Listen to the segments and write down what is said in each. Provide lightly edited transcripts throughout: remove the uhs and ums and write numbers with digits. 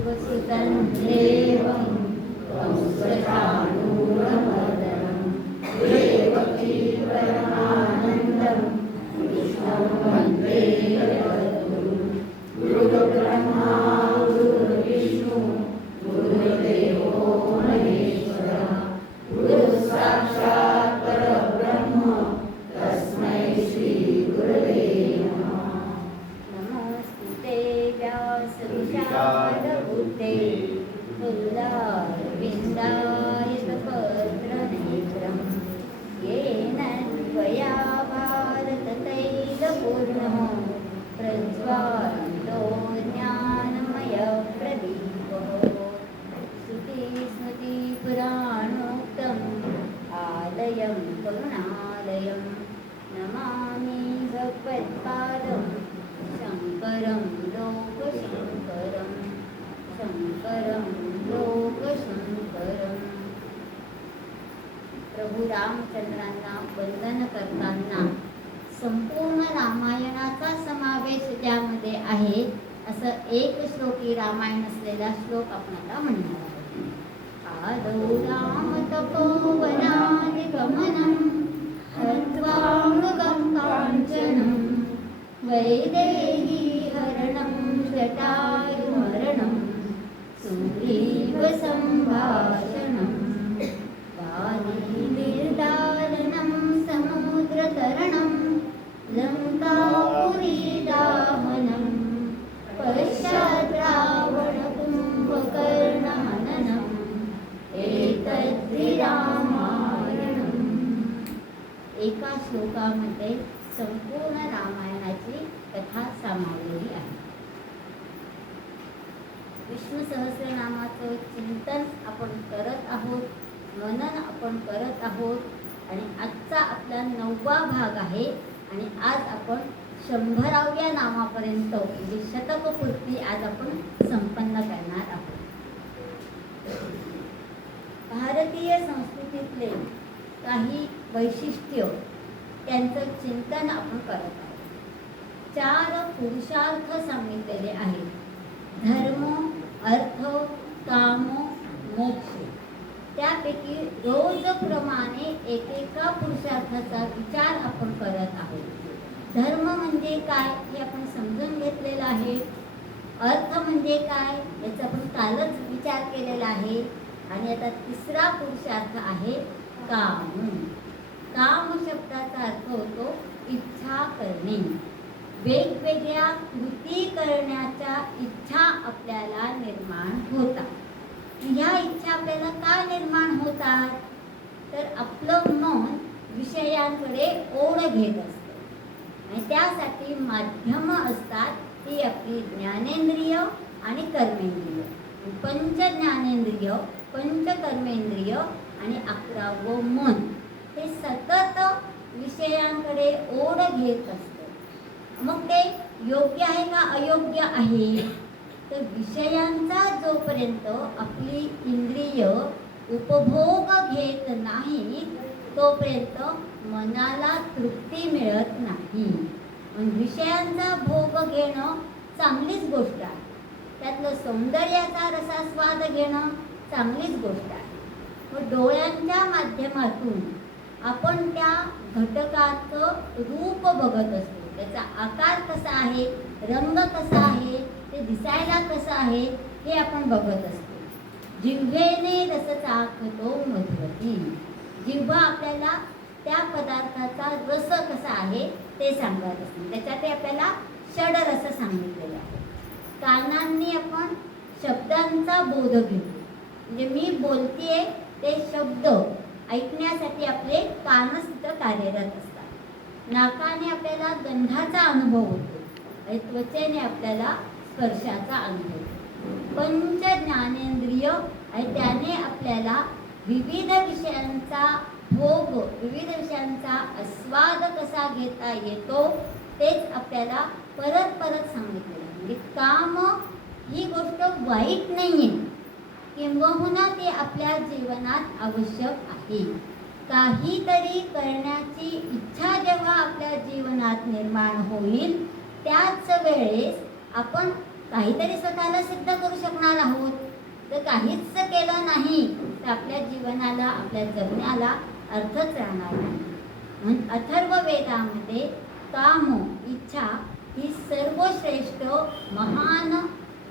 देवसुतं देवं कंसचाणूरमर्दनं देवकी परमानन्दं कृष्णं वन्दे जगद्गुरुं गुरुर्ब्रह्मा गुरुर्विष्णु गुरुर्देवो महेश्वरः गुरुसाक्षात् परब्रह्म तस्मै श्री गुरवे नमः। नमोस्तुते व्यासविशालबुद्धे तुल्यारविन्दायतपत्रनेत्रं येन त्वया भारततैलपूर्णः प्रज्वालितो ज्ञानमयप्रदीपः श्रुतिस्मृतिपुराणोक्तम् आलयं करुणालयं नमामि भगवत्पादं शङ्करं लोकशङ्करं शङ्करं लोकशङ्करम्। प्रभू रामचंद्रांना वंदन करताना संपूर्ण रामायणाचा समावेश ज्यामध्ये आहे असं एक श्लोकी रामायण असलेला श्लोक आपण आता म्हणणार आहोत। आदौ राम तपोवनादिगमनं हत्वा मृगं काञ्चनं वैदेही हरणं जटायुमरणं सुग्रीव सम्भाषणं वालीनिर्दालनं समुद्रतरणं लङ्कापुरीदाहनं पश्चात् रावणकुम्भकर्णहननम् एतद्धि रामायणम्। एका श्लोकामध्ये संपूर्ण रामायणाची कथा सामावलेली आहे। विष्णू सहस्रनामाचं चिंतन आपण करत आहोत, मनन आपण करत आहोत आणि आजचा आपला 9वा भाग आहे आणि आज आपण 100व्या नामापर्यंत म्हणजे शतकपूर्ती आज आपण संपन्न करणार आहोत। भारतीय संस्कृतीतले काही वैशिष्ट्य त्यांचं चिंतन आपण करत आहोत। 4 पुरुषार्थ सांगितलेले आहेत, धर्म, अर्थ, काम, मोक्ष। त्यापैकी रोजप्रमाणे एकेका पुरुषार्थाचा विचार आपण करत आहोत। धर्म म्हणजे काय हे आपण समजून घेतलेलं आहे, अर्थ म्हणजे काय याचा आपण कालच विचार केलेला आहे आणि आता 3रा पुरुषार्थ आहे काम। काम शब्दाचा अर्थ होतो इच्छा करणे, वेगवेगळ्या कृती करण्याच्या इच्छा आपल्याला निर्माण होतात। ह्या इच्छा आपल्याला का निर्माण होतात तर आपलं मन विषयांकडे ओढ घेत असतं आणि त्यासाठी माध्यम असतात ती आपली ज्ञानेंद्रिय आणि कर्मेंद्रिय। 5 ज्ञानेंद्रिय, 5 कर्मेंद्रिय आणि 11वं मन हे सतत विषयांकडे ओढ घेत असतं। मग ते योग्य आहे का अयोग्य आहे तर विषयांचा जोपर्यंत आपली इंद्रिय उपभोग घेत नाही तोपर्यंत मनाला तृप्ती मिळत नाही। विषयांचा भोग घेणं चांगलीच गोष्ट आहे, त्यातलं सौंदर्याचा रसास्वाद घेणं चांगलीच गोष्ट आहे। मग डोळ्यांच्या माध्यमातून आपण त्या घटकाचं रूप बघत असतो, त्याचा आकार कसा आहे, रंग कसा आहे, ते दिसायला कसं आहे हे आपण बघत असतो। जिव्हेने रस चाखतो मधुरती, जिव्हा आपल्याला त्या पदार्थाचा रस कसा आहे ते सांगत असते, त्याच्यात आपल्याला षडरस सांगितलेले आहे। कानांनी आपण शब्दांचा बोध घेतो, म्हणजे मी बोलतेय ते शब्द ऐकण्यासाठी आपले कानच तिथं कार्यरत असतात। नाकाने आपल्याला गंधाचा अनुभव होतो आणि त्वचेने आपल्याला स्पर्शाचा अनुभव होतो। 5 ज्ञानेंद्रिय आणि त्याने आपल्याला विविध विषयांचा भोग, विविध विषयांचा आस्वाद कसा घेता येतो तेच आपल्याला परत परत सांगितलेलं आहे। म्हणजे काम ही गोष्ट वाईट नाहीये, किंबहुना ते आपल्या जीवनात आवश्यक आहे। काहीतरी करण्याची इच्छा जेव्हा आपल्या जीवनात निर्माण होईल त्याच वेळेस आपण काहीतरी स्वतःला सिद्ध करू शकणार आहोत. जर काहीच केलं नाही तर आपल्या जीवनाला, आपल्या जगण्याला अर्थच राहणार नाही. म्हणून अथर्व वेदामध्ये काम, इच्छा ही सर्वश्रेष्ठ महान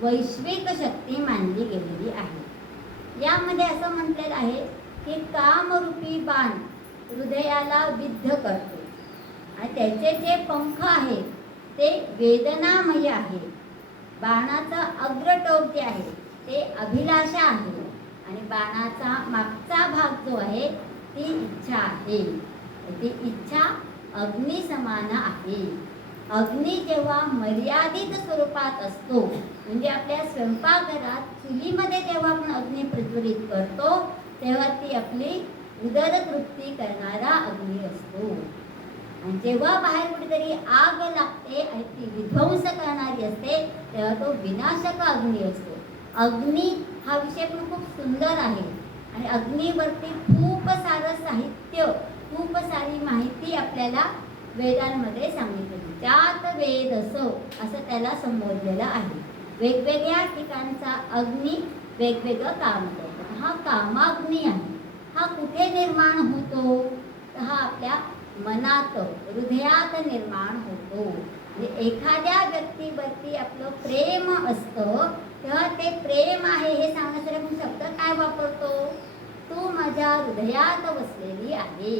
वैश्विक शक्ती मानली गेलेली आहे. यामध्ये असं म्हटलेलं आहे की कामरूपी बाण हृदयाला विद्ध करतो आणि त्याचे जे पंख आहेत ते वेदनामय आहे. बाणाचा अग्रटोक जे आहे ते अभिलाषा आहे आणि बाणाचा मागचा भाग जो आहे ती इच्छा आहे. ती इच्छा अग्नी समान आहे. अग्नी जेव्हा मर्यादित स्वरूपात असतो, म्हणजे आपल्या स्वयंपाकघरात चुलीमध्ये जेव्हा आपण अग्नी प्रज्वलित करतो तेव्हा ती आपली उदरतृप्ती करणारा अग्नी असतो. आणि जेव्हा बाहेर कुठेतरी आग लागते आणि ती विध्वंस करणारी असते तेव्हा तो विनाशक अग्नी असतो. अग्नी हा विषय पण खूप सुंदर आहे आणि अग्नीवरती खूप सारं साहित्य, खूप सारी माहिती आपल्याला वेदांमध्ये सांगितलेली. जात वेद असं त्याला संबोधलेलं आहे. वेगवेगळ्या ठिकाणचा अग्नी वेगवेगळं काम करतो. हा कामाग्नी आहे. हा कुठे निर्माण होतो तर हा आपल्या मनात, हृदयात निर्माण होतो. म्हणजे एखाद्या व्यक्तीवरती आपलं प्रेम असतं तेव्हा ते प्रेम आहे हे सांगण्यासाठी आपण शब्द काय वापरतो? तू माझ्या हृदयात वसलेली आहे.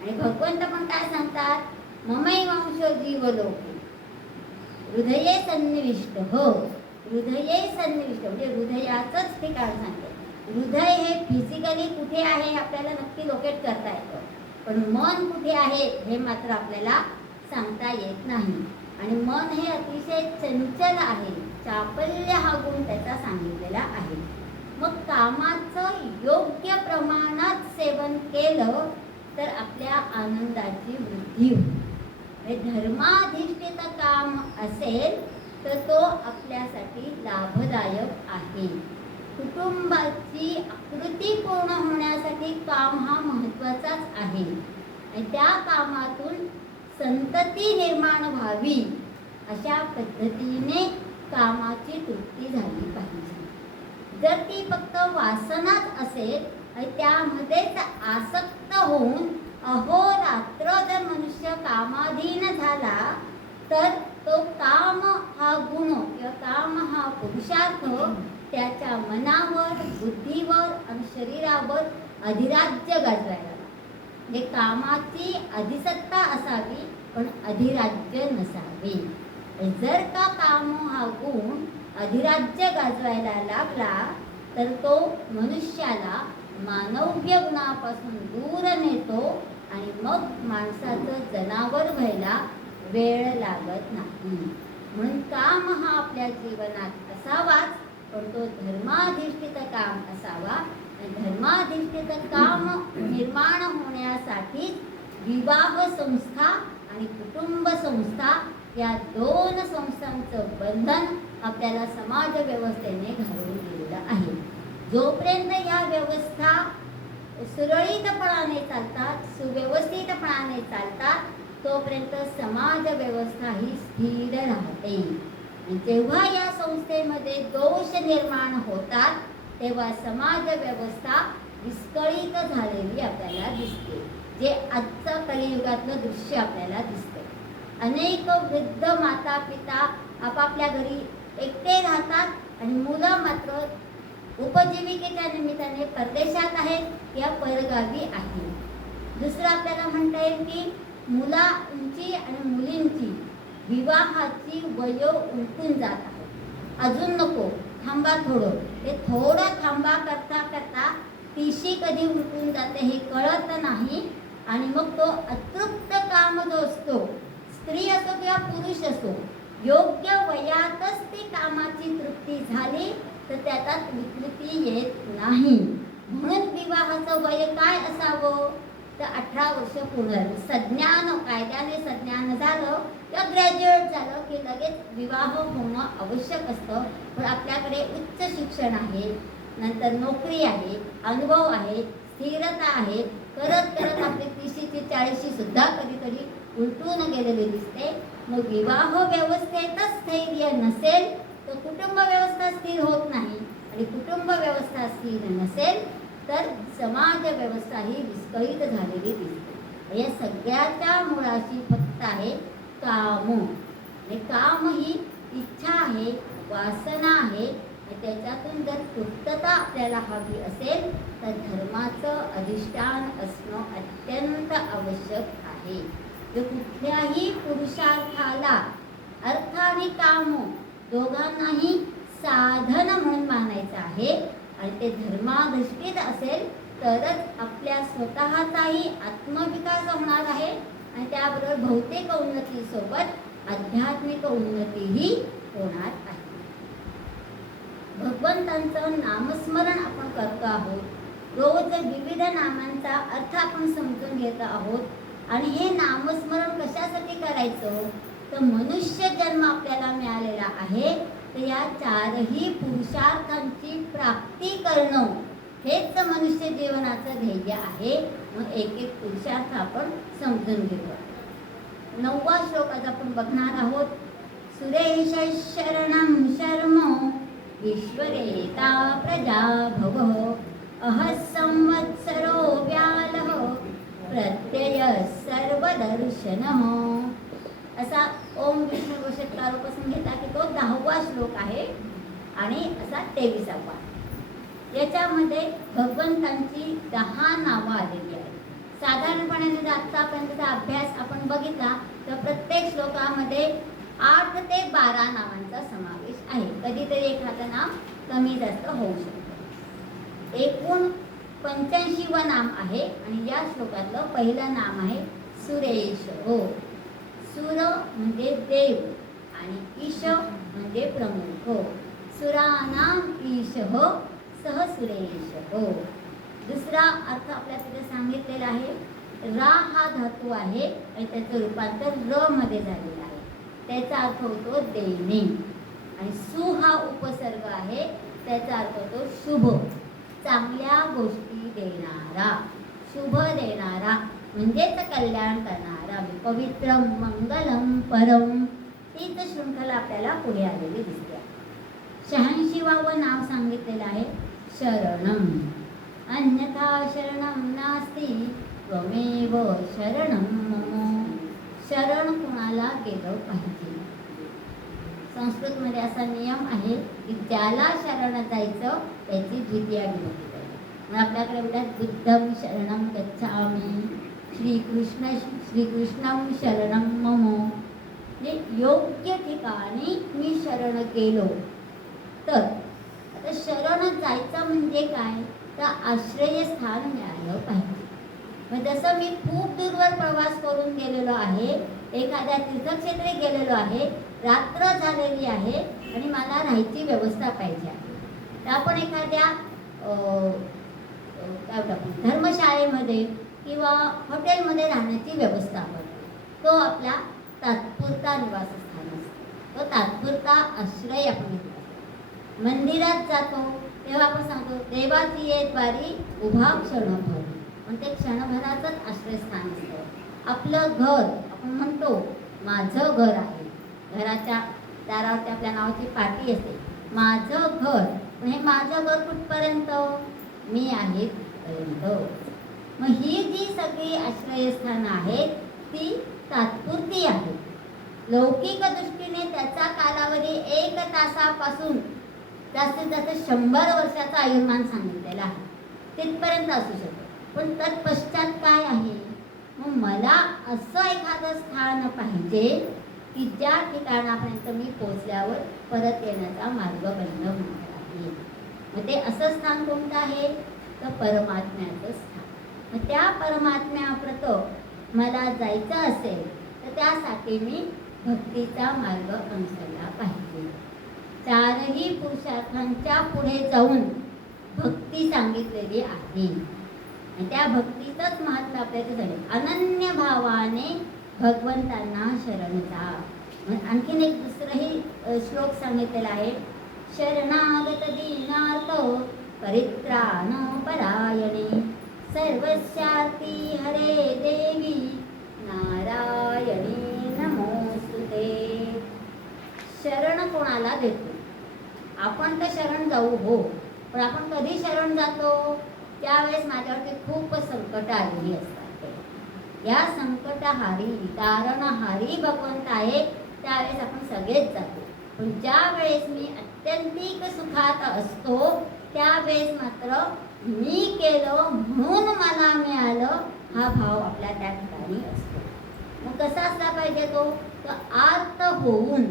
आणि भगवंत पण काय सांगतात? ममैवांशो जीवलोके हृदये सन्निविष्ट. हृदये सन्निविष्ट म्हणजे हृदयाचंच ठिकाण सांगते. हृदय हे फिजिकली कुठे आहे आपल्याला नक्की लोकेट करता येतं, पण मन कुठे आहे हे मात्र आपल्याला सांगता येत नाही. आणि मन हे अतिशय चंचल आहे. चापल्य हा गुण त्याचा सांगितलेला आहे. मग कामाचं योग्य प्रमाणात सेवन केलं तर आपल्या आनंदाची वृद्धी होते. धर्माधिष्ठित काम असेल तर तो आपल्यासाठी लाभदायक आहे. कुटुंबाची आकृती पूर्ण होण्यासाठी काम हा महत्त्वाचाच आहे आणि त्या कामातून संतती निर्माण व्हावी अशा पद्धतीने कामाची तृप्ती झाली पाहिजे. जर ती फक्त वासनाच असेल आणि त्यामध्येच आसक्त होऊन अहोरात्र जर मनुष्य कामाधीन झाला तर तो काम हा गुण किंवा काम हा पुरुषार्थ त्याच्या मनावर, बुद्धीवर आणि शरीरावर अधिराज्य गाजवायला. म्हणजे कामाची अधिसत्ता असावी पण अधिराज्य नसावे. जर का काम हा गुण अधिराज्य गाजवायला लागला तर तो मनुष्याला मानव्य गुणापासून दूर नेतो आणि मग माणसाचं जनावर व्हायला वेळ लागत नाही. म्हणून काम हा आपल्या जीवनात असावाच, पण तो धर्माधिष्ठित काम असावा. धर्माधिष्ठित काम निर्माण होण्यासाठी विवाह संस्था आणि कुटुंब संस्था या दोन संस्थांचं बंधन आपल्याला समाज व्यवस्थेने घालून दिलेलं आहे. जोपर्यंत या व्यवस्था सुरळीतपणाने चालतात, सुव्यवस्थितपणाने चालतात, तोपर्यंत समाज व्यवस्था ही स्थिर राहते. जेव्हा या संस्थेमध्ये दोष निर्माण होतात तेव्हा समाज व्यवस्था विस्कळीत झालेली आपल्याला दिसते. जे आजचं कलियुगातलं दृश्य आपल्याला दिसते. अनेक वृद्ध माता पिता आपापल्या घरी एकटे राहतात आणि मुलं मात्र उपजीविकेच्या निमित्ताने परदेशात आहेत या परगावी आहेत. दुसरं आपल्याला म्हणता येईल की मुलांची आणि मुलींची विवाहाची वय उलटून जात आहे. अजून नको, थांबा थोडं. ते थोडं थांबा करता करता तिशी कधी उलटून जाते हे कळत नाही आणि मग तो अतृप्त काम जो असतो, स्त्री असो किंवा पुरुष असो, योग्य वयातच ती कामाची तृप्ती झाली तर त्याच्यात विकृती येत नाही. म्हणून विवाहाचं वय काय असावं तर 18 वर्ष पूर्ण. सज्ञान, कायद्याने सज्ञान झालं किंवा ग्रॅज्युएट झालं की लगेच विवाह होणं आवश्यक असतं. पण आपल्याकडे उच्च शिक्षण आहे, नंतर नोकरी आहे, अनुभव आहे, स्थिरता आहे, करत करत आपली 30ची 40शी सुद्धा कधी कधी उलटून गेलेली दिसते. मग विवाह व्यवस्थेतच स्थैर्य नसेल तर कुटुंब व्यवस्था स्थिर होत नाही, आणि कुटुंब व्यवस्था स्थिर नसेल तर समाज व्यवस्था ही विस्कळीत झालेली दिसते. या सगळ्याच्या मुळाशी फक्त आहे काम. आणि काम ही इच्छा आहे, वासना आहे. त्याच्यातून जर पूर्तता आपल्याला हवी असेल तर धर्माचं अधिष्ठान असणं अत्यंत आवश्यक आहे. कुठल्याही पुरुषार्थाला अर्थ आणि काम दोघांनाही साधन म्हणून मानायचं आहे, आणि ते धर्माधिष्ठित असेल तरच आपल्या स्वतःचाही आत्मविकास होणार आहे, आणि त्याबरोबर भौतिक उन्नतीसोबत आध्यात्मिक उन्नतीही होणार आहे. भगवंतांचं नामस्मरण आपण करतो आहोत, रोज विविध नामांचा अर्थ आपण समजून घेत आहोत. आणि हे नामस्मरण कशासाठी करायचं, तर मनुष्य जन्म आपल्याला मिळालेला आहे, तर या चारही पुरुषार्थांची प्राप्ती करणं हेच मनुष्य जीवनाचं ध्येय आहे. मग एक एक पुरुषार्थ आपण समजून घेतो. 9वा श्लोक आज आपण बघणार आहोत. सुरेश शरणं शर्म ईश्वरेता प्रजा भव अह संवत्सरो व्यालः प्रत्यय सर्वदर्शन. असा ओम विष्णू घोषत्कारोपासून घेता की तो 10वा श्लोक आहे आणि असा 23वा. याच्यामध्ये भगवंतांची 10 नावं आलेली आहेत. साधारणपणे जर आत्तापर्यंतचा अभ्यास आपण बघितला तर प्रत्येक श्लोकामध्ये 8 ते 12 नावांचा समावेश आहे. कधीतरी एखादं नाव कमी जास्त होऊ शकतं. एकूण 85व नाम आहे, आणि या श्लोकातलं पहिलं नाम आहे सुरेश. हो, सुर म्हणजे देव आणि ईश म्हणजे प्रमुख. हो, सुरानाम ईश हो सह सुरेश. हो, दुसरा अर्थ आपल्या तिथे सांगितलेला आहे. रा हा धातू आहे आणि त्याचं रूपांतर र मध्ये झालेलं आहे. त्याचा अर्थ होतो देणे. आणि सु हा उपसर्ग आहे, त्याचा अर्थ होतो शुभ, चांगल्या गोष्टी देणारा, शुभ देणारा म्हणजेच कल्याण करणारा. पवित्र मंगलम परम हीच शृंखला आपल्याला पुढे आलेली दिसते. 86वावं नाव सांगितलेलं आहे शरणम. अन्यथा शरणम नास्ति त्वमेव शरणम मम. शरण कुणाला गेलं पाहिजे. संस्कृतमध्ये असा नियम आहे की ज्याला शरण जायचं त्याची द्वितीया विभक्ती करायची. मग आपल्याकडे म्हणतात बुद्धं शरणं गच्छामि, श्रीकृष्णं शरणं मम. म्हणजे योग्य ठिकाणी मी शरण गेलो तर. आता शरण जायचं म्हणजे काय, तर आश्रयस्थान मिळालं पाहिजे. मग जसं मी खूप दूरवर प्रवास करून गेलेलो आहे, एखाद्या तीर्थक्षेत्री गेलेलो आहे, रात्र झालेली आहे आणि मला राहायची व्यवस्था पाहिजे आहे, तर आपण एखाद्या धर्मशाळेमध्ये किंवा हॉटेलमध्ये राहण्याची व्यवस्था करतो. तो आपला तात्पुरता निवासस्थान असतो, तो तात्पुरता आश्रय आपण घेतला. मंदिरात जातो तेव्हा आपण सांगतो देवाची ये द्वारी उभा क्षणभर, पण ते क्षणभराचंच आश्रयस्थान असतं. आपलं घर आपण म्हणतो माझं घर आहे, घराच्या दारावरती आपल्या नावाची पाटी असते माझं घर. पण हे माझं घर कुठपर्यंत, मी आहे पर्यंत. मग ही जी सगळी आश्रयस्थानं आहेत ती तात्पुरती आहेत. लौकिक दृष्टीने त्याचा कालावधी 1 तासापासून जास्तीत जास्त 100 वर्षाचं आयुर्मान सांगितलेलं आहे, तिथपर्यंत असू शकतो. पण तत्पश्चात काय आहे, मग मला असं एखादं स्थान पाहिजे की ज्या ठिकाणापर्यंत मी पोचल्यावर परत येण्याचा मार्ग बंद होणार आहे. मग ते असं स्थान कोणतं आहे, तर परमात्म्याचं स्थान. मग त्या परमात्म्याप्रत मला जायचं असेल तर त्यासाठी मी भक्तीचा मार्ग अनुसरला पाहिजे. 4ही पुरुषार्थांच्या पुढे जाऊन भक्ती सांगितलेली आहे, आणि त्या भक्तीचंच महत्त्व आपल्याला झाले. अनन्य भावाने भगवंतांना शरण जा. आणखीन एक दुसरंही श्लोक सांगितलेला आहे. शरणागत दीनार्थ परित्राण परायणे सर्वस्यार्ती हरे देवी नारायणी नमोस्तुते. शरण कोणाला देतो, आपण तर शरण जाऊ हो, पण आपण कधी शरण जातो? त्यावेळेस माझ्यावरती खूप संकट आलेली असतात. या संकटहारी तारणहारी भगवंत आहे, त्यावेळेस आपण सगळेच जातो. पण ज्या वेळेस मी अत्यंतिक सुखात असतो, त्यावेळेस मात्र मी केलं म्हणून मला मिळालं हा भाव आपल्या त्या ठिकाणी असतो. मग कसा असला पाहिजे तो? तर आर्त होऊन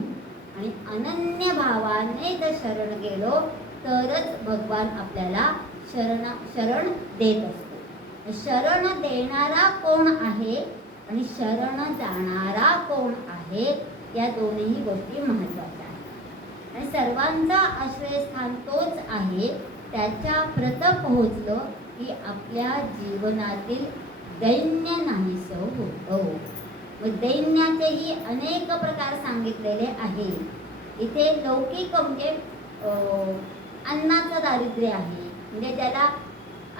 आणि अनन्य भावाने जर शरण गेलो तरच भगवान आपल्याला शरण देत असतो. शरण देणारा कोण आहे आणि शरण जाणारा कोण आहे, या दोन्ही गोष्टी महत्त्वाच्या आहेत. आणि सर्वांचा आश्रयस्थान तोच आहे, त्याच्या प्रत पोहोचलं की आपल्या जीवनातील दैन्य नाहीसं होतं. व दैन्याचेही अनेक प्रकार सांगितलेले आहे. इथे लौकिक म्हणजे अन्नाचं दारिद्र्य आहे, म्हणजे ज्याला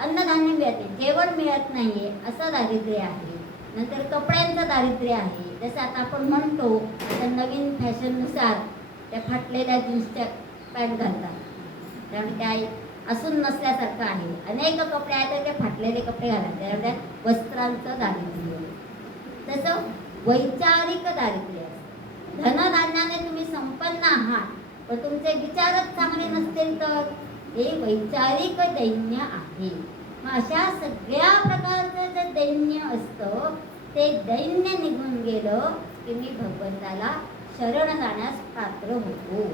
अन्नधान्य मिळत नाही, जेवण मिळत नाहीये असं दारिद्र्य आहे. नंतर कपड्यांचं दारिद्र्य आहे, जसं आता आपण म्हणतो आता नवीन फॅशननुसार त्या फाटलेल्या जीन्सच्या पॅन्ट घालतात, त्यामुळे काय असून नसल्यासारखं आहे. अनेक कपडे आहेत तर ते फाटलेले कपडे घालतात, त्यामुळे वस्त्रांचं दारिद्र्य. तसं वैचारिक दारिद्र्य असतं. धनधान्याने तुम्ही संपन्न आहात पण तुमचे विचारच चांगले नसतील तर हे वैचारिक दैन्य आहे. मग अशा सगळ्या प्रकारचं जे दैन्य असतं ते दैन्य निघून गेलं की मी भगवंताला शरण जाण्यास पात्र होतो.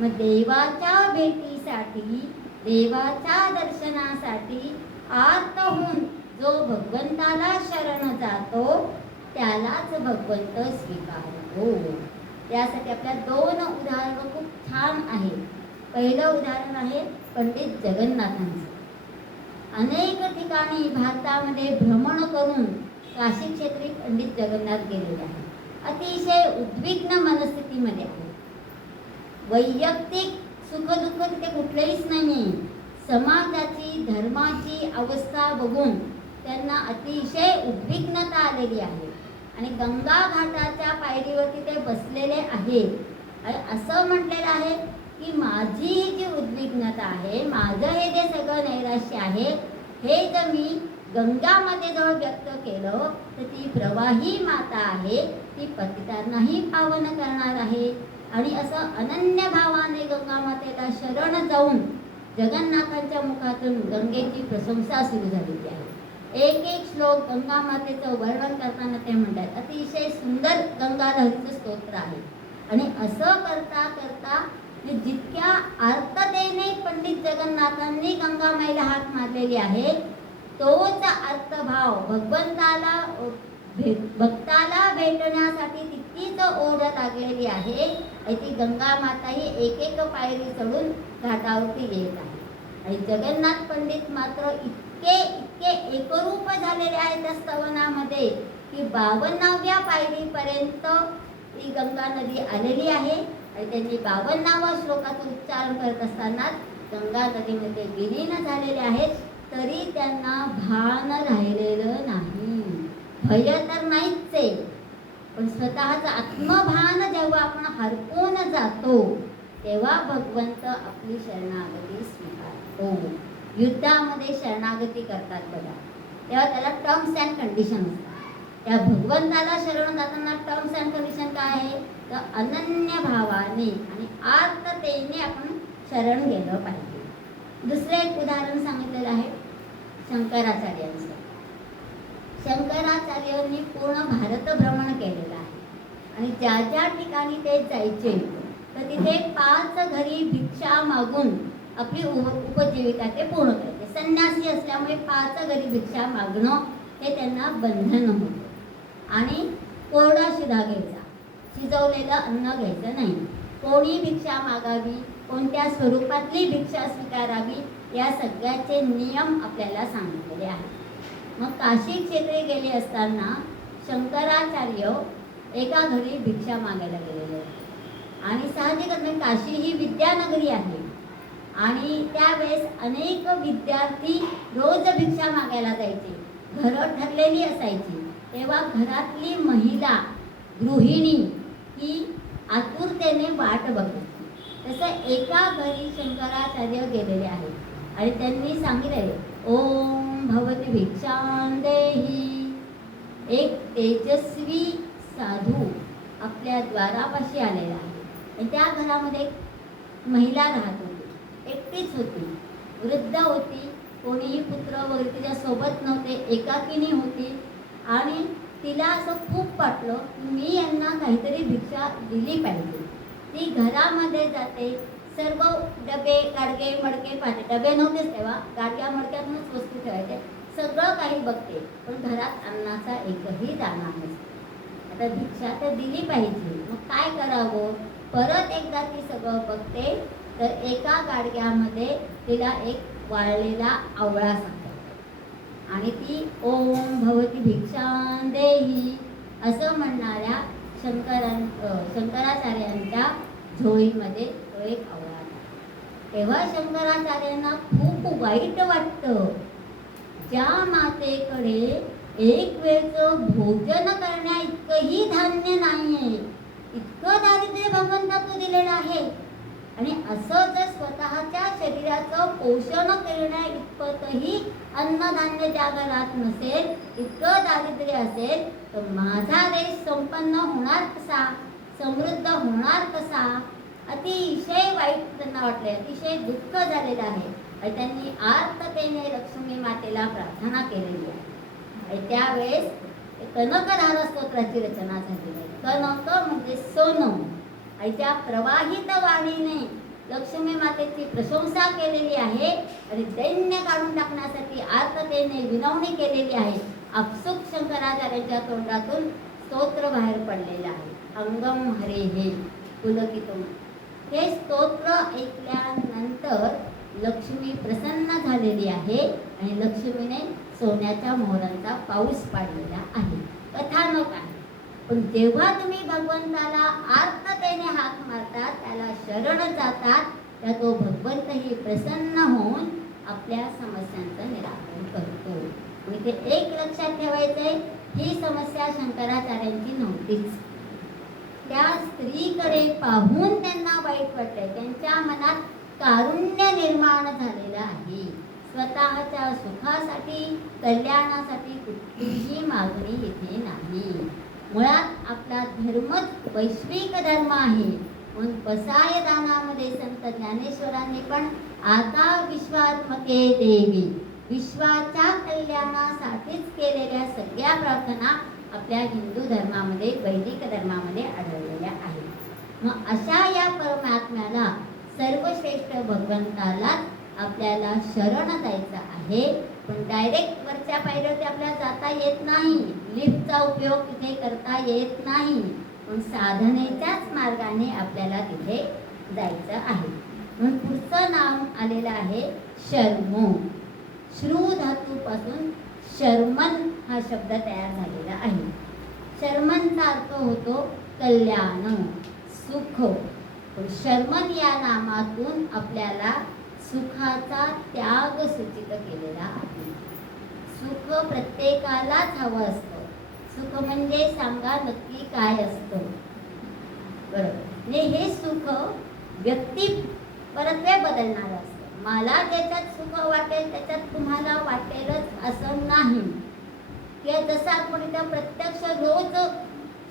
मग देवाच्या भेटीसाठी, देवाच्या दर्शनासाठी आर्त होऊन जो भगवंताला शरण जातो त्यालाच भगवंत स्वीकारतो. त्यासाठी आपल्या दोन उदाहरणं खूप छान आहेत. पहिलं उदाहरण आहे पंडित जगन्नाथांचं. अनेक ठिकाणी भारतामध्ये भ्रमण करून काशी क्षेत्री पंडित जगन्नाथ गेलेले आहेत. अतिशय उद्विग्न मनस्थितीमध्ये आहे. वैयक्तिक सुखदुःख तिथे कुठलेहीच नाही. समाजाची धर्माची अवस्था बघून त्यांना अतिशय उद्विग्नता आलेली आहे आणि गंगा घाटाच्या पायरीवरती ते बसलेले आहेत. असं म्हटलेलं आहे की माझी ही जी उद्विग्नता आहे, माझं हे जे सगळं नैराश्य आहे, हे जर मी गंगा मातेजवळ व्यक्त केलं तर ती प्रवाही माता आहे, ती पतितांनाही पावन करणार आहे. आणि असं अनन्य भावाने गंगा मातेला शरण जाऊन जगन्नाथांच्या मुखातून गंगेची प्रशंसा सुरू झालेली आहे. एक एक श्लोक गंगा मातेचं वर्णन करताना ते म्हणतात. अतिशय सुंदर गंगा लहरीचं स्तोत्र आहे. आणि असं करता करता जितक्या आर्ततेने पंडित जगन्नाथांनी गंगामाईला हाक मारलेली आहे, तोच अर्थभाव भगवंताला भक्ताला भेटण्यासाठी तितकीच ओढ लागलेली आहे. ती गंगा माता ही एक एक पायरी चढून घाटावरती येत आहे. आणि जगन्नाथ पंडित मात्र इतके इतके एकरूप झालेले आहेत त्या स्तवनामध्ये की 52व्या पायरीपर्यंत ती गंगा नदी आलेली आहे. आणि त्यांनी 52व्या श्लोकाचं उच्चारण करत असतानाच गंगा नदीमध्ये विलीन झालेले आहेत, तरी त्यांना भान राहिलेलं नाही. भय तर नाहीच आहे, पण स्वतःचं आत्मभान जेव्हा आपण हरपून जातो तेव्हा भगवंत आपली शरणागती स्वीकारतो. युद्धामध्ये शरणागती करतात बघा, तेव्हा त्याला टर्म्स अँड कंडिशन असतात. त्या भगवंताला शरण जाताना टर्म्स अँड कंडिशन काय आहे तर अनन्य भावाने आणि आर्ततेने आपण शरण गेलं पाहिजे. दुसरं एक उदाहरण सांगितलेलं आहे शंकराचार्यांचं. शंकराचार्यांनी पूर्ण भारत भ्रमण केलेलं आहे आणि ज्या ज्या ठिकाणी ते जायचे तर तिथे 5 घरी भिक्षा मागून आपली उपजीविका ते पूर्ण करायचे. संन्यासी असल्यामुळे 5 घरी भिक्षा मागणं हे त्यांना बंधन होतं. आणि कोरडा शिधा घ्यायचा, शिजवलेलं अन्न घ्यायचं नाही. कोणी भिक्षा मागावी, कोणत्या स्वरूपातली भिक्षा स्वीकारावी, या सगळ्याचे नियम आपल्याला सांगितलेले आहेत. मग काशी क्षेत्री गेले असताना शंकराचार्य एका घरी भिक्षा मागायला गेलेले होते. आणि साहजिकच काशी ही विद्यानगरी आहे आणि त्यावेळेस अनेक विद्यार्थी रोज भिक्षा मागायला जायचे. घरं ठरलेली असायची, तेव्हा घरातली महिला गृहिणी ही आतुरतेने वाट बघायची तसं एका घरी शंकराचार्य गेलेले आहेत आणि त्यांनी सांगितले, ओम भवती भिक्षां देही. एक तेजस्वी साधू आपल्या द्वारापाशी आलेला आहे आणि त्या घरामध्ये एक महिला राहत होती, एकटीच होती, वृद्ध होती, कोणीही पुत्र वगैरे तिच्या सोबत नव्हते, एकाकिनी होती आणि तिला असं खूप वाटलं मी यांना काहीतरी भिक्षा दिली पाहिजे. ती घरामध्ये जाते, सर्व डबे गाडगे मडके पाहते, डबे नव्हतेच तेव्हा, गाडग्या मडक्यातूनच वस्तू ठेवायचे, सगळं काही बघते, पण घरात अन्नाचा एकही दाणा नसतो. आता भिक्षा तर दिली पाहिजे, मग काय करावं? परत एकदा ती सगळं बघते तर एका गाडग्यामध्ये तिला एक वाळलेला आवळा सापडतो आणि ती ओम भवती भिक्षां देही असं म्हणणाऱ्या शंकराचार्यांच्या झोळीमध्ये तो एक आवळा आला. तेव्हा शंकराचार्यांना खूप वाईट वाटतं. ज्या मातेकडे एक वेळचं भोजन करण्या इतकंही धान्य नाहीये, इतकं दारिद्र्य भगवंता तू दिलेलं आहे आणि असं जर स्वतःच्या शरीराचं पोषण करण्या इतपतही अन्नधान्य ज्या घरात नसेल, इतकं दारिद्र्य असेल, तर माझा देश संपन्न होणार कसा, समृद्ध होणार कसा? अतिशय वाईट त्यांना वाटले, अतिशय दुःख झालेलं आहे आणि त्यांनी आर्ततेने लक्ष्मी मातेला प्रार्थना केलेली आहे. आणि त्यावेळेस कनकधारा स्तोत्राची रचना झालेली आहे. कनक म्हणजे सोनं, आणि त्या प्रवाहित वाणीने लक्ष्मी मातेची प्रशंसा केलेली आहे आणि दैन्य काढून टाकण्यासाठी आर्ततेने विनवणी केलेली आहे. आपसुक शंकराचार्यांच्या तोंडातून स्तोत्र बाहेर पडलेलं आहे. अंगम हरे हे पुलकितम. हे स्तोत्र ऐकल्यानंतर लक्ष्मी प्रसन्न झालेली आहे आणि लक्ष्मीने सोन्याच्या मोहरांचा पाऊस पाडलेला आहे. कथानक आहे. पण जेव्हा तुम्ही भगवंताला आर्ततेने हाक मारतात, त्याला शरण जातात, त्या तो भगवंतही प्रसन्न होऊन आपल्या समस्यांचं निराकरण करतो. आणि ते एक लक्षात ठेवायचंय, ही समस्या शंकराचार्यांची नव्हतीच. त्या स्त्रीकडे पाहून त्यांना वाईट वाटलंय, त्यांच्या मनात कारुण्य निर्माण झालेलं आहे. स्वतःच्या सुखासाठी, कल्याणासाठी कुठलीही मागणी इथे नाही. मुळात आपला धर्मच वैश्विक धर्म आहे. म्हणून पसाय दानामध्ये संत ज्ञानेश्वरांनी पण आता विश्वात्मके देवी, विश्वाच्या कल्याणासाठीच केलेल्या सगळ्या प्रार्थना आपल्या हिंदू धर्मामध्ये, वैदिक धर्मामध्ये आढळलेल्या आहेत. मग अशा या परमात्म्याला, सर्वश्रेष्ठ भगवंतालाच आपल्याला शरण जायचं आहे. पण डायरेक्ट वरच्या पायऱ्यावरती आपल्याला जाता येत नाही, लिफ्टचा उपयोग तिथे करता येत नाही. पण साधनेच्याच मार्गाने आपल्याला तिथे जायचं आहे. म्हणून पुढचं नाव आलेलं आहे शर्मो. श्रू धातूपासून शर्मन हा शब्द तयार झालेला आहे. शर्मनचा अर्थ होतो कल्याण, सुख. शर्मन या नामातून आपल्याला सुखाचा त्याग सूचित केलेला आहे. सुख प्रत्येकालाच हवं असतं. सुख म्हणजे सांगा नक्की काय असतं? बरोबर, हे सुख व्यक्ती परत्वे बदलणार असतं. मला ज्याच्यात सुख वाटेल त्याच्यात तुम्हाला वाटेलच असं नाही. किंवा जसं आपण इथं प्रत्यक्ष रोज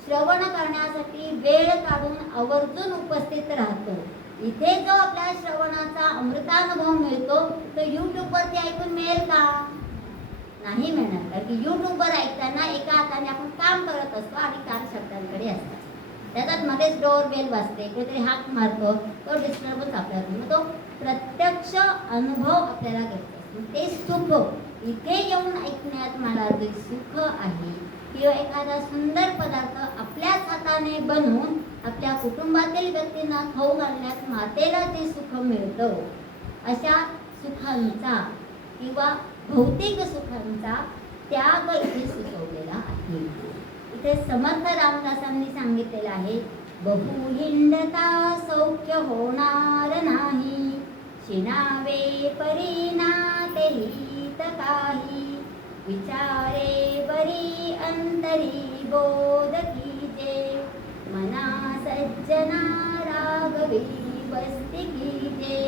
श्रवण करण्यासाठी वेळ काढून आवर्जून उपस्थित राहतो, इथे जो आपल्या श्रवणाचा अमृतानुभव मिळतो तो यूट्यूबवरती ऐकून मिळेल का? नाही मिळणार. कारण की यूट्यूबवर ऐकताना एका हाताने आपण काम करत असतो आणि कान शब्दांकडे असतात. त्याच्यात मध्येच डोर बेल वाजते, कोणीतरी हाक मारतो, तो डिस्टर्बन्स आपल्याला. मग तो प्रत्यक्ष अनुभव आपल्याला घेतो. ते सुख इथे येऊन ऐकण्यात मला जे सुख आहे, किंवा एखादा सुंदर पदार्थ आपल्याच हाताने बनवून आपल्या कुटुंबातील व्यक्तींना खाऊ घालण्यात मातेला जे सुख मिळतं, अशा सुखांचा किंवा भौतिक सुखांचा त्याग इथे सुचवलेला आहे. इथे समर्थ रामदासांनी सांगितलेलं आहे, बहु हिंडता सौख्य होणार नाही, शिनावे परिणाते हित काही, विचारे बरी अंतरी बोध कीजे, मना सज्जना राघवी वस्ती कीजे.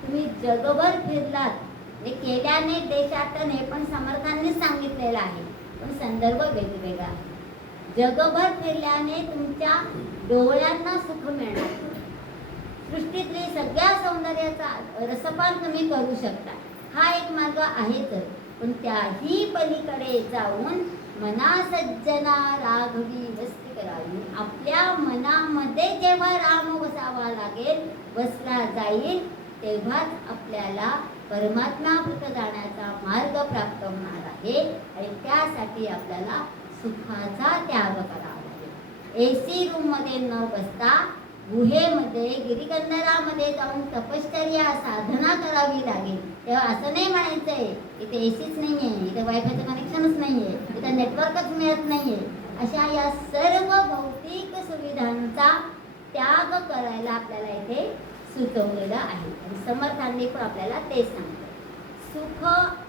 तुम्ही जगभर फिरलात, हे केल्याने देशाटन हे पण समर्थांनीच सांगितलेलं आहे, पण संदर्भ वेगवेगळा आहे. जगभर फिरल्याने तुमच्या डोळ्यांना सुख मिळणार. सृष्टीतली सगळ्या सौंदर्याचा रसपान तुम्ही करू शकता, हा एक मार्ग आहेच. पण त्याही पलीकडे जाऊन मना सज्जना राघवी वस्ती करावी. आपल्या मनामध्ये जेव्हा राम बसावा लागेल, बसला जाईल, तेव्हाच आपल्याला परमात्मापुढे जाण्याचा मार्ग प्राप्त होणार आहे. आणि त्यासाठी आपल्याला सुखाचा त्याग करावा लागेल. AC रूममध्ये न बसता गुहेमध्ये गिरिकंदरामध्ये जाऊन तपश्चर्या साधना करावी लागेल. तेव्हा असं नाही म्हणायचंय इथे ACच नाही आहे, इथे वायफायचं कनेक्शनच नाही आहे, इथे नेटवर्कच मिळत नाही आहे. अशा या सर्व भौतिक सुविधांचा त्याग करायला आपल्याला इथे सुचवलेलं आहे. आणि समर्थांनी पण आपल्याला ते सांगतात. सुख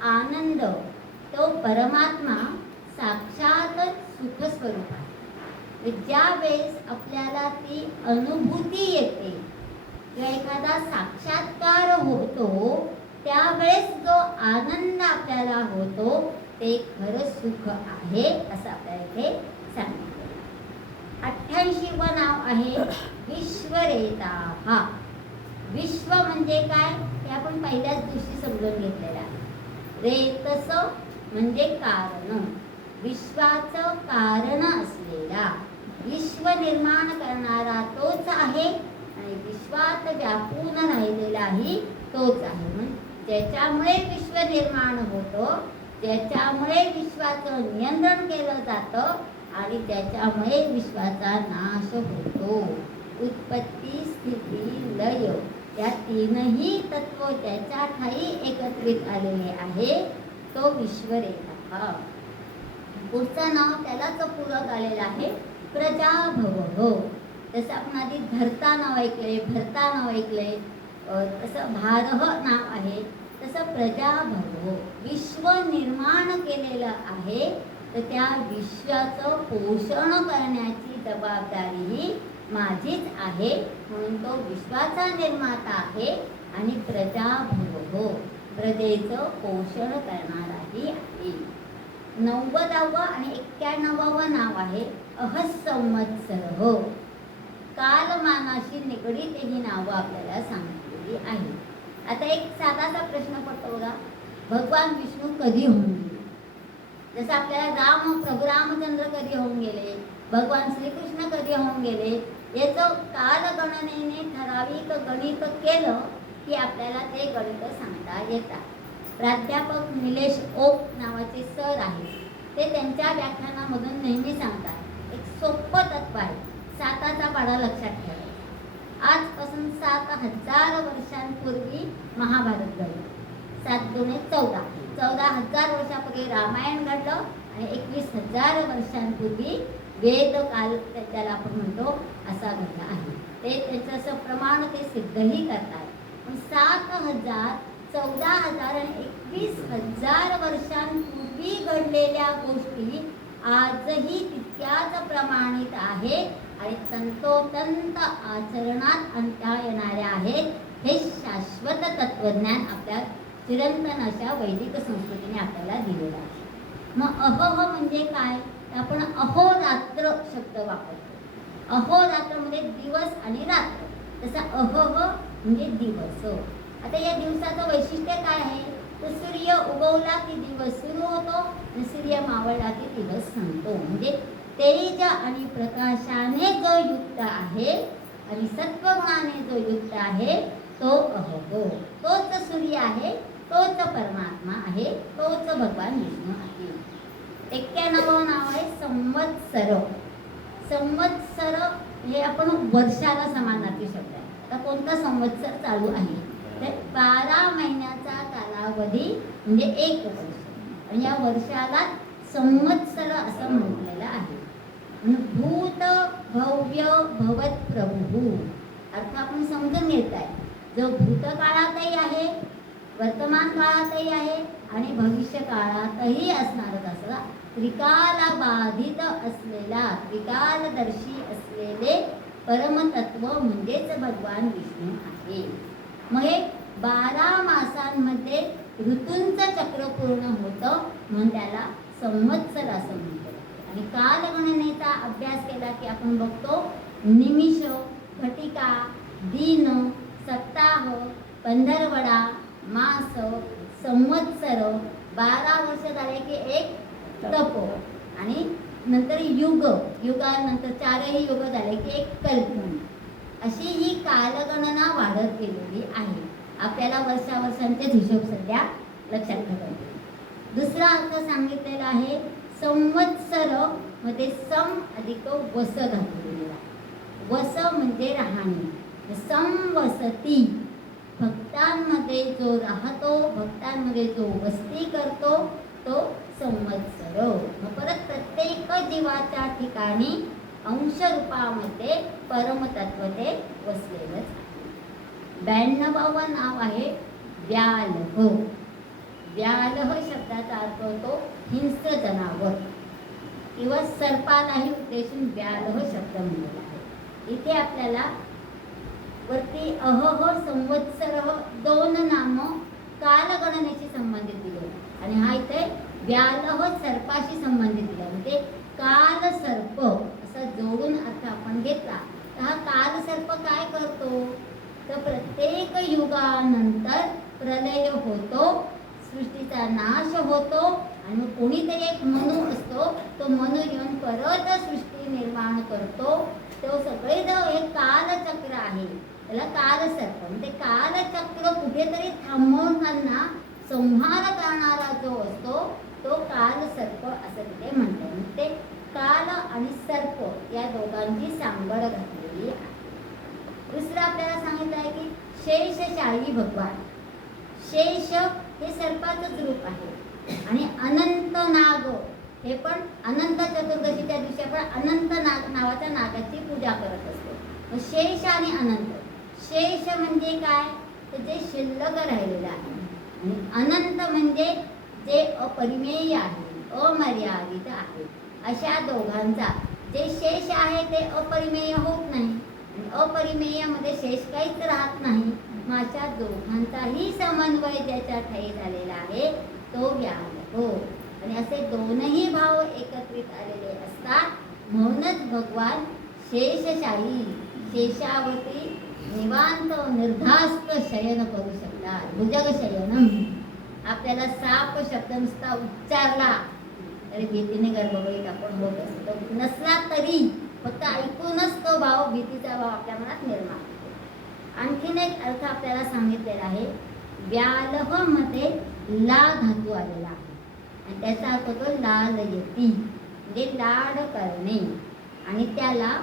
आनंद तो परमात्मा साक्षात सुख स्वरूप आहे. ज्या वेळेस आपल्याला ती अनुभूती येते किंवा एखादा साक्षात्कार होतो, त्यावेळेस जो आनंद आपल्याला होतो ते खरं सुख आहे, असं आपल्याला इथे सांगितलं. 88वं नाव आहे विश्वरेता. विश्व म्हणजे काय हे आपण पहिल्याच दिवशी समजून घेतलेलं आहे. रेतस म्हणजे कारण, विश्वाचं कारण असलेला, विश्व निर्माण करणारा तोच आहे आणि विश्वात व्यापून राहिलेलाही तोच आहे. म्हणून ज्याच्यामुळे विश्व निर्माण होतं, ज्याच्यामुळे विश्वाचं नियंत्रण केलं जातं आणि ज्याच्यामुळे विश्वाचा नाश होतो. उत्पत्ती स्थिती लय या तीनही तत्व त्याच्या ठाई एकत्रित आलेले आहे, तो विश्वरेता. पुढचं नाव त्यालाच पूरक आलेलं आहे प्रजाभव. जसं आपण आधी धर्ता नाव ऐकलंय, भरता नाव ऐकलंय, तसं भारह नाव आहे, तसं प्रजाभव. विश्व निर्माण केलेलं आहे, तर त्या विश्वाचं पोषण करण्याची जबाबदारी माझीच आहे. म्हणून तो विश्वाचा निर्माता आहे आणि प्रजाभव, प्रजेचं पोषण करणाराही आहे. 90वं आणि 91वं नाव आहे अहसंवत्सर. कालमानाशी निगडीत ही नावं आपल्याला सांगितलेली आहे. आता एक साधासा प्रश्न पडतो बघा, भगवान विष्णू कधी होऊन गेले? जसं आपल्याला प्रभू रामचंद्र कधी होऊन गेले, भगवान श्रीकृष्ण कधी होऊन गेले, याचं कालगणनेने ठराविक गणित केलं की आपल्याला ते गणित सांगता येतात. प्राध्यापक निलेश ओक नावाचे सर आहेत, ते त्यांच्या व्याख्यानामधून नेहमी सांगतात. एक सोपं तत्व आहे, 7चा पाढा लक्षात ठेवायचा. आजपासून 7000 वर्षांपूर्वी महाभारत घडलं. 7 दुणे 14, 14,000 वर्षापूर्वी रामायण घडलं आणि 21,000 वर्षांपूर्वी वेद काल त्याला आपण म्हणतो असा घडला आहे. ते त्याचं असं प्रमाण ते सिद्धही करतात. पण 7,000, 14,000 आणि 21,000 वर्षांपूर्वी घडलेल्या गोष्टी आजही तितक्याच प्रमाणित आहेत आणि तंतोतंत आचरणात आणता येणाऱ्या आहेत. हे शाश्वत तत्वज्ञान आपल्या चिरंतन अशा वैदिक संस्कृतीने आपल्याला दिलेलं आहे. मग अहह म्हणजे काय? आपण अहोरात्र शब्द वापरतो. अहोरात्र म्हणजे दिवस आणि रात्र, तसा अहह म्हणजे दिवस. आता या दिवसाचं वैशिष्ट्य काय आहे? तर सूर्य उगवला की दिवस सुरू होतो आणि सूर्य मावळला की दिवस संपतो. म्हणजे तेज आणि प्रकाशाने जो युक्त आहे आणि सत्वगुणाने जो युक्त आहे तो अहो, तोच सूर्य आहे, तोच परमात्मा आहे, तोच भगवान विष्णू आहे. 91वं नाव आहे संवत्सर. संवत्सर हे आपण वर्षाला समानार्थी शब्द आहे. आता कोणता संवत्सर चालू आहे? तर 12 महिन्याचा कालावधी म्हणजे 1 वर्ष, आणि या वर्षाला संवत्सर असं म्हटलेलं आहे. भूत भव्य भवत प्रभू, अर्थ आपण समजून घेत आहे. जो भूतकाळातही आहे, वर्तमान काळातही आहे आणि भविष्य काळातही असणारच असला त्रिकाल बाधित असलेला, त्रिकालदर्शी असलेले परमतत्व म्हणजेच भगवान विष्णू आहे. मग हे 12 मासांमध्ये ऋतूंचं चक्र पूर्ण होतं म्हणून त्याला संवत्सर असं म्हणतो. आणि कालगणनेचा अभ्यास केला की आपण बघतो निमिष, घटिका, दिन, सप्ताह, पंधरवडा, मास, संवत्सर, 12 वर्ष झाले की एक तप आणि नंतर युगानंतर 4ही युग झाले की एक कल्प. अशी ही कालगणना वाढत गेलेली आहे. आपल्याला वर्षांचे हिशोब सध्या लक्षात ठेवायचे. दुसरा अर्थ सांगितलेला आहे संवत्सर मध्ये सम अधिक वस घातलेला. वस म्हणजे राहणे. संवसती भक्तांमध्ये जो राहतो, भक्तांमध्ये जो वस्ती करतो तो संवत्सर. मग परत प्रत्येक जीवाच्या ठिकाणी अंश रूपामध्ये परमतत्व ते वसलेलंच. 92वा नाव आहे व्यालह. व्यालह शब्दाचा अर्थ होतो हिंस्र जनावर किंवा सर्पालाही उद्देशून व्यालह शब्द म्हणलेला आहे. इथे आपल्याला वरती अहह संवत्सर 2 नाम कालगणनेशी संबंधित दिले आणि हा इथे व्यालह सर्पाशी संबंधित दिला. म्हणजे काल सर्प असा जोडून अर्थ आपण घेतला तर हा काल सर्प काय करतो तर प्रत्येक युगानंतर प्रलय होतो, सृष्टीचा नाश होतो आणि मग कोणीतरी एक मनु असतो, तो मनु येऊन परत सृष्टी निर्माण करतो. तो सगळे जो एक कालचक्र आहे त्याला कालसर्प म्हणजे कालचक्र कुठेतरी थांबवताना संहार करणारा जो असतो तो कालसर्प असं तिथे म्हणतात. ते काल आणि सर्प या दोघांची सांगड घातलेली आहे. दुसरं आपल्याला सांगितलं आहे की शेषशाही भगवान. शेष हे सर्पाचंच रूप आहे आणि अनंत नाग हे पण अनंत चतुर्दशीच्या दिवशी आपण अनंत नाग नावाच्या नागाची पूजा करत असतो. शेष आणि अनंत. शेष म्हणजे काय तर जे शिल्लक राहिलेलं आहे आणि अनंत म्हणजे जे अपरिमेय आहे, अमर्यादित आहे. अशा दोघांचा जे शेष आहे ते अपरिमेय होत नाही आणि अपरिमेयमध्ये शेष काहीच राहत नाही. मग अशा दोघांचाही समन्वय ज्याच्या ठायी झालेला आहे तो व्याल हो. आणि असे दोनही भाव एकत्रित आलेले असतात म्हणूनच भगवान शेषशाही शेषावरती निवांत निर्धास्त शयन करू शकतात. भुजग शयनम. आपल्याला साप शब्द नुसता उच्चारला तरी भीतीने गर्भगृहीत आपण होत असतो. नसला तरी फक्त ऐकूनच तो भाव भीतीचा भाव आपल्या मनात निर्माण होतो. आणखीन एक अर्थ आपल्याला सांगितलेला आहे व्यालह मध्ये ला धातू आलेला आहे आणि त्याचा अर्थ होतो लालयती म्हणजे लाड करणे. आणि त्याला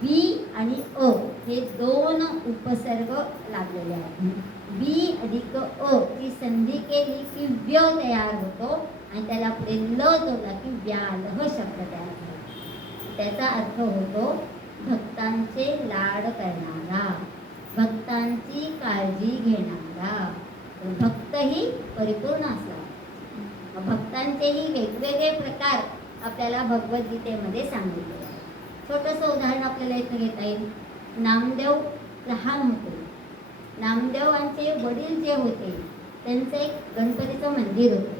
बी आणि अ हे 2 उपसर्ग लागलेले आहेत. बी अधिक अ ची संधी केली की व्य तयार होतो आणि त्याला पुढे ल जोडला की व्यालह शब्द तयार होतो. त्याचा अर्थ होतो भक्तांचे लाड करणारा, भक्तांची काळजी घेणारा. भक्तही परिपूर्ण असला. भक्तांचेही वेगवेगळे प्रकार आपल्याला भगवद्गीतेमध्ये सांगितले आहे. छोटंसं उदाहरण आपल्याला इथं घेता येईल. नामदेव लहान होते. नामदेवांचे वडील जे होते त्यांचं एक गणपतीचं मंदिर होतं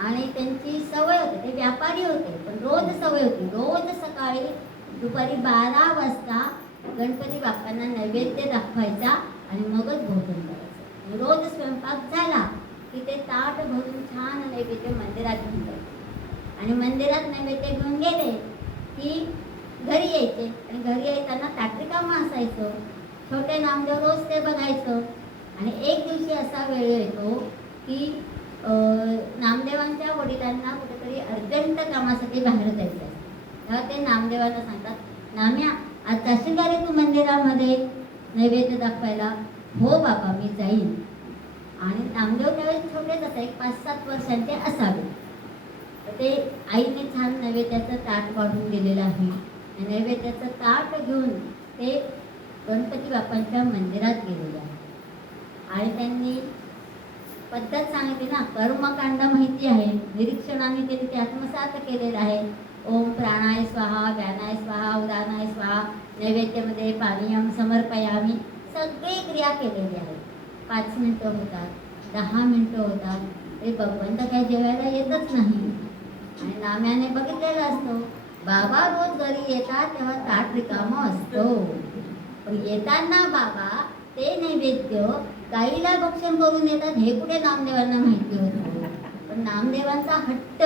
आणि त्यांची सवय होती, ते व्यापारी होते पण रोज सवय होती रोज सकाळी दुपारी 12 वाजता गणपती बाप्पांना नैवेद्य दाखवायचा आणि मगच भोजन करायचं. रोज स्वयंपाक झाला की ते ताट भरून छान नैवेद्य मंदिरात घेऊन जायचे आणि मंदिरात नैवेद्य घेऊन गेले की घरी यायचे आणि घरी येताना ताटरिकामं असायचं. छोटे नामदेव रोज ते बघायचं आणि एक दिवशी असा वेळ येतो की नामदेवांच्या वडिलांना कुठेतरी अर्जंट कामासाठी बाहेर जायचं. तेव्हा ते नामदेवांना सांगतात, नाम्या आज जाशील का रे तू मंदिरामध्ये नैवेद्य दाखवायला? हो बाबा मी जाईन. आणि नामदेव त्यावेळेस छोटेच असा 5-7 वर्षांचे असावे. तर ते आईने छान नैवेद्याचं ताट काढून दिलेलं आहे. नैवेद्याचं ताट घेऊन ते गणपती बाप्पांच्या मंदिरात गेलेले आहे आणि त्यांनी पद्धत सांगितली ना, कर्मकांड माहिती आहे, निरीक्षणाने त्यांनी ते आत्मसात केलेलं आहे. ओम प्राणाय स्वाहा, व्यानाय स्वाहा, उदानाय स्वाहा, नैवेद्यामध्ये पानीयम समर्पयामी, सगळी क्रिया केलेली आहे. 5 मिनिटं होतात, 10 मिनिटं होतात, तरी भगवंत काय जेवायला येतच नाही. आणि नाम्याने बघितलेलं असतो, बाबा रोज घरी येतात तेव्हा ताट रिकामं असतो, पण येताना बाबा ते नैवेद्य गाईला भक्षण करून येतात हे कुठे नामदेवांना माहिती होतं. पण नामदेवांचा हट्ट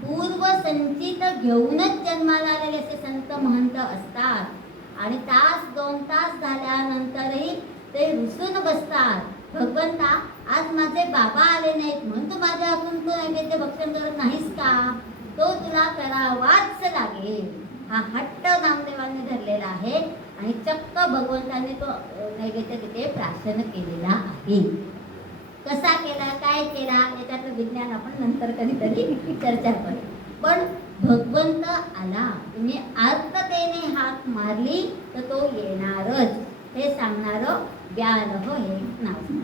पूर्व संचित घेऊनच जन्माला आलेले असे संत महंत असतात. आणि तास 2 तास झाल्यानंतरही ते रुसून बसतात. भगवंता, आज माझे बाबा आले नाहीत म्हणून तू माझ्या हातून तो नैवेद्य भक्षण करत नाहीस का? तो तुला करावाच लागेल. हा हट्ट नामदेवांनी धरलेला आहे आणि चक्क भगवंताने तो नैवेद्य तिथे प्राशन केलेला आहे. कसा केला, काय केला, याच्यातलं विज्ञान आपण नंतर कधीतरी चर्चा करू. पण भगवंत आला, तुम्ही आर्ततेने हाक मारली तर तो येणारच, हे सांगणारं व्यालह हे नाव.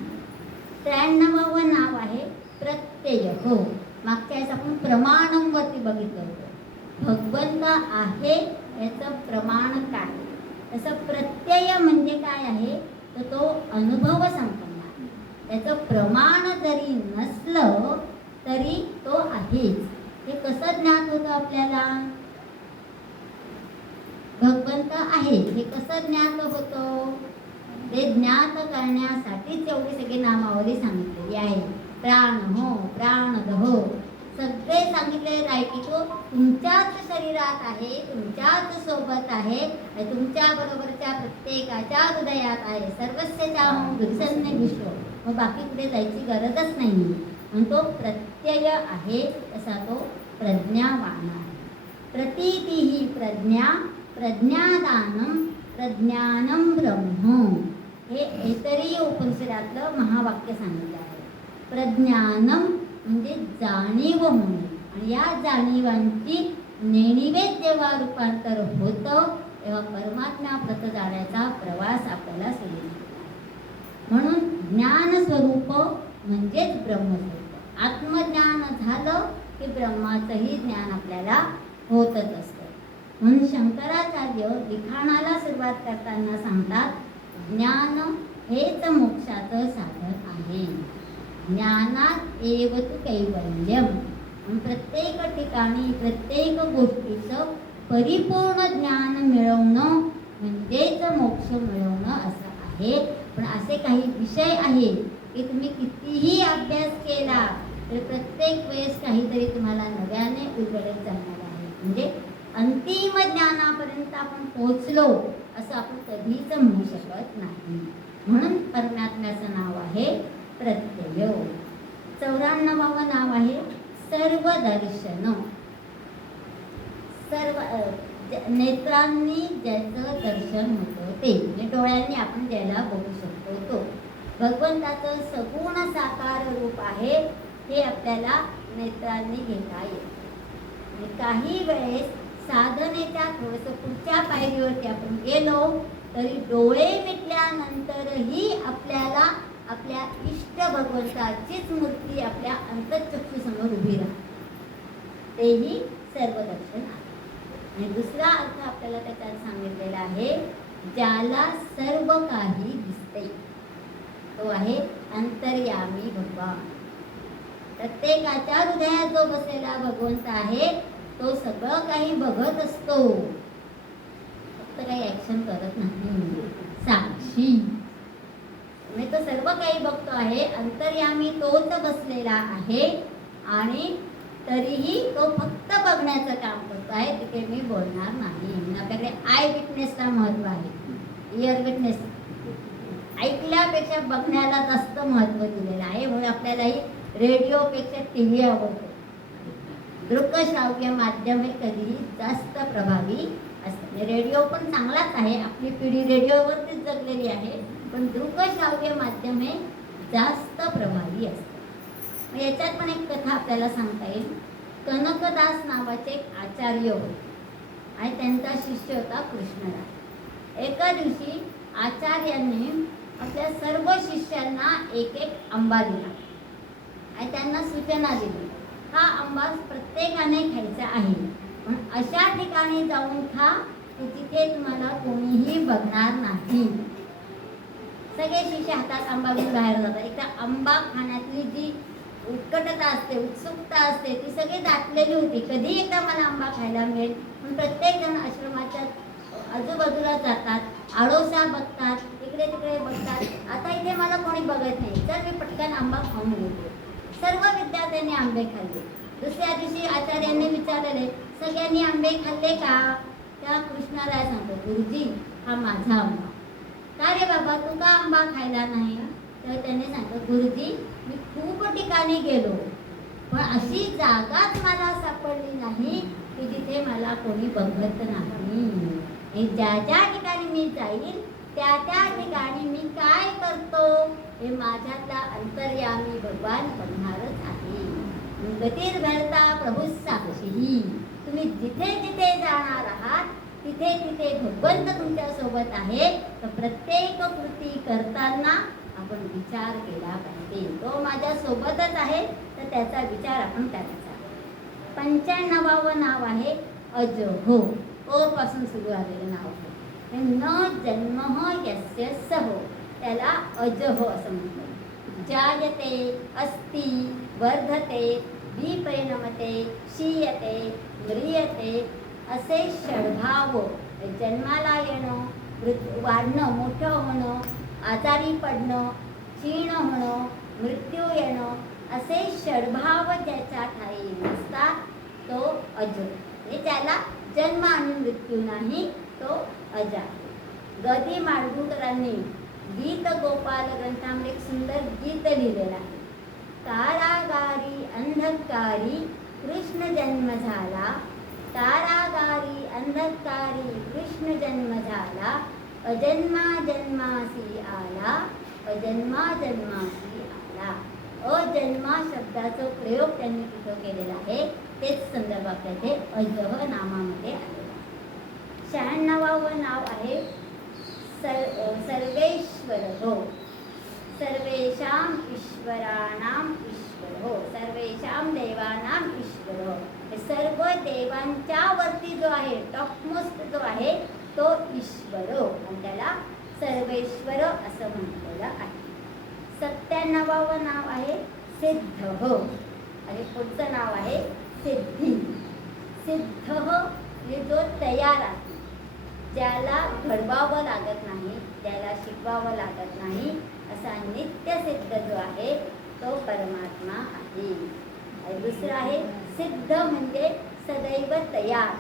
93वं नाव आहे प्रत्यय. हो, मागच्या वेळेस आपण प्रमाणांवरती बघितलं होतं. भगवंत आहे याचं प्रमाण काय? तसं प्रत्यय म्हणजे काय आहे तर तो अनुभव संपन्न. त्याचं प्रमाण जरी नसलं तरी तो आहेच. हे कसं ज्ञात होतं आपल्याला? भगवंत आहे हे कसं ज्ञात होतं? ते ज्ञात करण्यासाठीच एवढी सगळी नामावली सांगितलेली आहे. प्राण हो, प्राणद हो, सगळे सांगितलेले आहे की तो तुमच्याच शरीरात आहे, तुमच्याच सोबत आहे, तुमच्या बरोबरच्या प्रत्येकाच्या हृदयात आहे. सर्वस्यच्या हृदय विश्व, मग बाकी कुठे जायची गरजच नाही. म्हणून तो प्रत्यय आहे, तसा तो प्रज्ञावान आहे. प्रतीतिही प्रज्ञा, प्रज्ञादानम, प्रज्ञानम ब्रह्म, हे ऐतरेय उपनिषदातलं महावाक्य सांगितलं आहे. प्रज्ञानम म्हणजे जाणीव होणे, आणि या जाणीवांची नेणिवेत जेव्हा रूपांतर होतं तेव्हा परमात्म्याप्रत जाण्याचा प्रवास आपल्याला सुरू होतो. म्हणून ज्ञान स्वरूप म्हणजेच ब्रह्मस्वरूप. आत्मज्ञान झालं की ब्रह्माचंही ज्ञान आपल्याला होतच असतं. म्हणून शंकराचार्य लिखाणाला सुरुवात करताना सांगतात, ज्ञान हेच मोक्षाचं साधन आहे. ज्ञानात एव तु कैवल्यम. प्रत्येक ठिकाणी प्रत्येक गोष्टीचं परिपूर्ण ज्ञान मिळवणं म्हणजेच मोक्ष मिळवणं असं आहे. पण असे काही विषय आहेत की तुम्ही कितीही अभ्यास केला तर प्रत्येक वेळेस काहीतरी तुम्हाला नव्याने उलगडत जाणार आहे. म्हणजे अंतिम ज्ञानापर्यंत आपण पोहोचलो असं आपण कधीच म्हणू शकत नाही. म्हणून परमात्म्याचं नाव आहे प्रत्यय. 94वं नाव आहे सर्वदर्शन. सर्व नेत्रांनी ज्याचं दर्शन होतं ते, म्हणजे डोळ्यांनी आपण ज्याला बघू शकतो तो. भगवंताचं सगुण साकार रूप आहे हे आपल्याला नेत्रांनी घेता येईल. काही वेळेस साधनेच्या थोडंसं पुढच्या पायरीवरती आपण गेलो तरी डोळे मिटल्यानंतरही आपल्याला आपल्या इष्ट भगवंताचीच मूर्ती आपल्या अंतःचक्षुसमोर उभी राहते. तेही सर्वदर्शन आहे. आणि दुसरा अर्थ आपल्याला त्याच्यात सांगितलेला आहे, ज्याला सर्व काही दिसते तो आहे अंतर्यामी भगवान. प्रत्येकाच्या हृदयात जो बसलेला भगवंत आहे तो सगळं काही बघत असतो, फक्त काही ऍक्शन करत नाही. साक्षी म्हणजे तो सर्व काही बघतो आहे. अंतर्यामी तोच बसलेला आहे आणि तरीही तो फक्त बघण्याचं काम करतो आहे. तिथे मी बोलणार नाही. आपल्याकडे आय विटनेसला महत्व आहे. इयर विटनेस ऐकल्यापेक्षा बघण्याला जास्त महत्व दिलेलं आहे. म्हणून आपल्यालाही रेडिओपेक्षा TV आवडतो. दृकश्राव्य माध्यम हे कधीही जास्त प्रभावी असते. रेडिओ पण चांगलाच आहे, आपली पिढी रेडिओवरतीच जगलेली आहे, पण दृकश्राव्य माध्यम हे जास्त प्रभावी असते. याच्यात पण एक कथा आपल्याला सांगता येईल. कनकदास नावाचे एक आचार्य होते आणि त्यांचा शिष्य होता कृष्णदास. एका दिवशी आचार्यांनी आपल्या सर्व शिष्यांना एक एक आंबा दिला आणि त्यांना सूचना दिली, हा आंबा प्रत्येकाने खायचा आहे. पण अशा ठिकाणी जाऊन खा की तिथे तुम्हाला कोणीही बघणार नाही. सगळे शिष्य हातात आंबा घेऊन बाहेर जातात. एकदा आंबा खाण्यातली जी उत्कटता असते, उत्सुकता असते, ती सगळी दाटलेली होती. कधी एकदा मला आंबा खायला मिळेल. पण प्रत्येक जण आश्रमाच्या आजूबाजूला जातात, आडोसा बघतात, इकडे तिकडे बघतात. आता इथे मला कोणी बघत नाही, तर मी पटकन आंबा खाऊन घेतो. सर्व विद्यार्थ्यांनी आंबे खाल्ले. दुसऱ्या दिवशी आचार्यांनी विचारले, सगळ्यांनी आंबे खाल्ले का? त्या कृष्णाला सांगतो, गुरुजी हा माझा आंबा. का रे बाबा, तू का आंबा खायला नाही? तर त्याने सांगितलं, गुरुजी मी खूप ठिकाणी गेलो, पण अशी जागाच मला सापडली नाही की जिथे मला कोणी बघत नाही. ज्या ज्या ठिकाणी मी जाईल त्या त्या ठिकाणी मी काय करतो हे माझ्यातला अंतर्यामी भगवान बघणारच आहे. गतीर भरता प्रभू साक्षी. तुम्ही जिथे जिथे जाणार आहात तिथे तिथे भगवंत तुमच्या सोबत आहे. तर प्रत्येक कृती करताना आपण विचार केला पाहिजे, तो माझ्या सोबतच आहे, तर त्याचा विचार आपण करायचा. 95वे नाव आहे अजहो. ओ पासून सुरू झालेलं नाव आहे. न जन्म यस्य सहो, त्याला अजहो असं म्हणतात. जायते, अस्ति, वर्धते, विपरिणमते, क्षीयते, म्रियते असे षड्भाव, जन्माला येणं, वाढणं, मोठं होणं, आजारी पडणं, क्षीण होणं, मृत्यू येणं, असे षड्भाव ज्याच्या ठाई नसतात तो अज. म्हणजे त्याला जन्म आणि मृत्यू नाही, तो अज आहे. गदी माडगूळकरांनी गीत गोपाल ग्रंथामध्ये एक सुंदर गीत लिहिलेलं आहे. कारागारी अंधकारी कृष्ण जन्म झाला, कारागारी अंधकारी कृष्ण जन्म झाला, अजन्मा जन्मासी आला, अजन्मा जन्मासी आला. अजन्मा शब्दाचा प्रयोग त्यांनी तिथं केलेला आहे. तेच संदर्भ आपल्याचे अजह नामामध्ये आलेला. 96वे नाव आहे सर्वेश्वर हो. सर्वेषां ईश्वराणां ईश्वर हो, सर्वेषां देवानां ईश्वर हो. सर्व देवांच्या वरती जो आहे, टॉपमोस्ट जो आहे तो ईश्वर, आणि त्याला सर्वेश्वर असं म्हटलेलं आहे. 97वे नाव आहे सिद्ध हो, आणि पुढचं नाव आहे सिद्धी. सिद्ध हे जो तयार आहे, ज्याला घडवावं लागत नाही, ज्याला शिकवावं लागत नाही, असा नित्य सिद्ध जो आहे तो परमात्मा आहे. आणि दुसरं आहे सिद्ध म्हणजे सदैव तयार.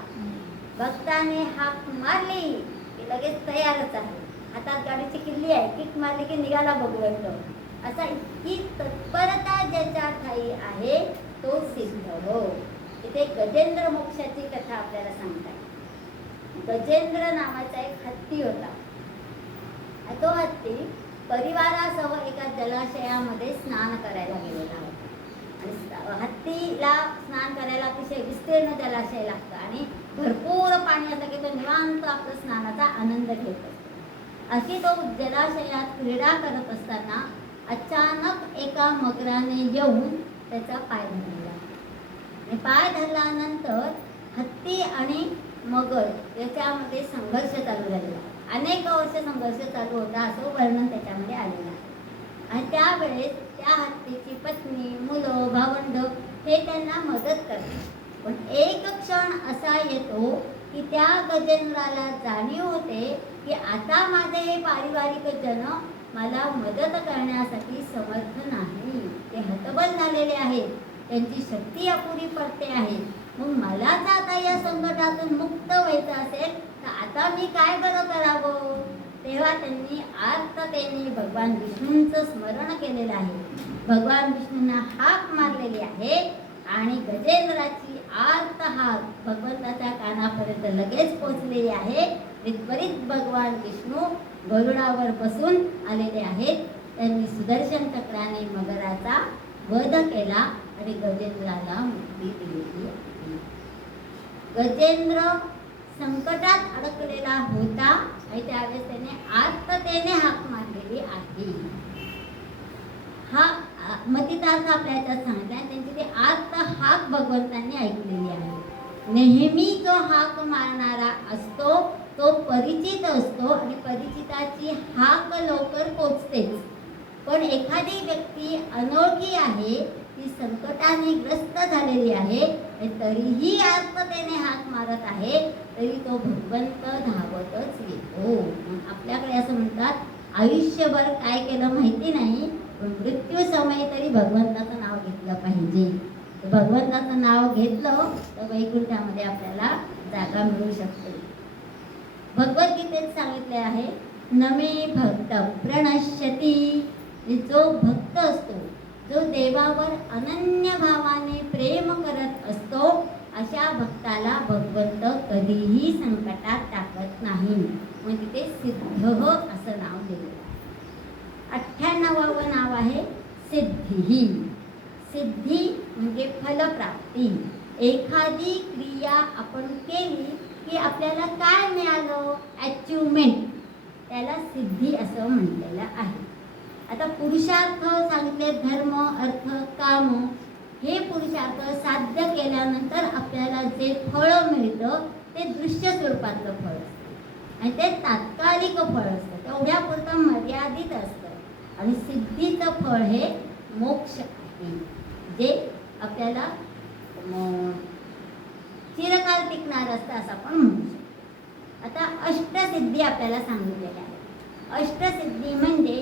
भक्ताने हाक मारली की लगेच तयारच आहे. हातात गाडीची किल्ली आहे, किक मारली की निघाला भगवंत. असा इतकी तत्परता ज्याच्या ठाई आहे तो सिद्ध हो. इथे गजेंद्र मोक्षाची कथा आपल्याला सांगतात. गजेंद्र नावाचा एक हत्ती होता. तो हत्ती परिवारासह एका जलाशयामध्ये स्नान करायला गेलेला होता. आणि हत्तीला स्नान करायला अतिशय विस्तीर्ण जलाशय लागतं आणि भरपूर पाणी असं की तो निवांत आपला स्नानाचा आनंद घेत असतो. अशी तो जलाशयात क्रीडा करत असताना अचानक एका मगराने येऊन त्याचा पाय धरला. आणि पाय धरल्यानंतर हत्ती आणि मगर याच्यामध्ये संघर्ष चालू झालेला. अनेक वर्ष संघर्ष चालू होता असं वर्णन त्याच्यामध्ये आलेलं आहे. आणि त्यावेळेस त्या हत्तीची पत्नी, मुलं, भावंड हे त्यांना मदत करतात. पण एक क्षण असा येतो की त्या गजेंद्राला जाणीव होते की आता माझे हे पारिवारिक जन मला मदत करण्यासाठी समर्थ नाही. ते हतबल झालेले आहेत, त्यांची शक्ती अपुरी पडते आहे. मग मलाच आता या संकटातून मुक्त व्हायचं असेल तर आता मी काय बरं करावं? तेव्हा त्यांनी आर्ततेने भगवान विष्णूंचं स्मरण केलेलं आहे. भगवान विष्णूंना हाक मारलेली आहे आणि गजेंद्राची आर्त हाक भगवंताच्या कानापर्यंत लगेच पोहोचलेली आहे. त्वरित भगवान विष्णू गरुडावर बसून आलेले आहेत. त्यांनी सुदर्शन चक्राने मगराचा वध केला आणि गजेंद्राला मुक्ती दिलेली आहे. गजेंद्र संकटात अडकलेला होता आणि त्यावेळेस त्याने आर्ततेने हाक मारलेली आहे. हा मतितार्थ आपल्या याच्यात सांगितला. त्यांची ती आर्त हाक भगवंतांनी ऐकलेली आहे. नेहमी जो हाक मारणारा असतो तो परिचित असतो आणि परिचिताची हाक लवकर पोचतेच. पण एखादी व्यक्ती अनोळखी आहे, ती संकटाने ग्रस्त झालेली आहे, तरीही आत्मतेने हाक मारत आहे, तरी तो भगवंत धावतच येतो. आपल्याकडे असं म्हणतात, आयुष्यभर काय केलं माहिती नाही, पण मृत्यू समय तरी भगवंताचं नाव घेतलं पाहिजे. भगवंताचं नाव घेतलं तर वैकुंठामध्ये आपल्याला जागा मिळू शकते. भगवद्गीतेत सांगितले आहे, नमे भक्त प्रणश्यती. जो भक्त असतो, जो देवावर अनन्य भावाने प्रेम करत असतो, अशा भक्ताला भगवंत कधीही संकटात टाकत नाही. मग तिथे सिद्ध असं नाव दिलेलं आहे. 98वे नाव आहे सिद्धी. सिद्धी म्हणजे फलप्राप्ती. एखादी क्रिया आपण केली की आपल्याला काय मिळालं, अचिव्हमेंट, त्याला सिद्धी असं म्हटलेलं आहे. आता पुरुषार्थ सांगितले, धर्म अर्थ काम. हे पुरुषार्थ साध्य केल्यानंतर आपल्याला जे फळ मिळतं ते दृश्य स्वरूपातलं फळ असतं आणि ते तात्कालिक फळ असतं, तेवढ्यापुरतं मर्यादित असतं. आणि सिद्धीचं फळ हे मोक्ष आहे, जे आपल्याला चिरकाल टिकणार असतं असं आपण म्हणू शकतो. आता अष्टसिद्धी आपल्याला सांगितलेल्या आहेत. अष्टसिद्धी म्हणजे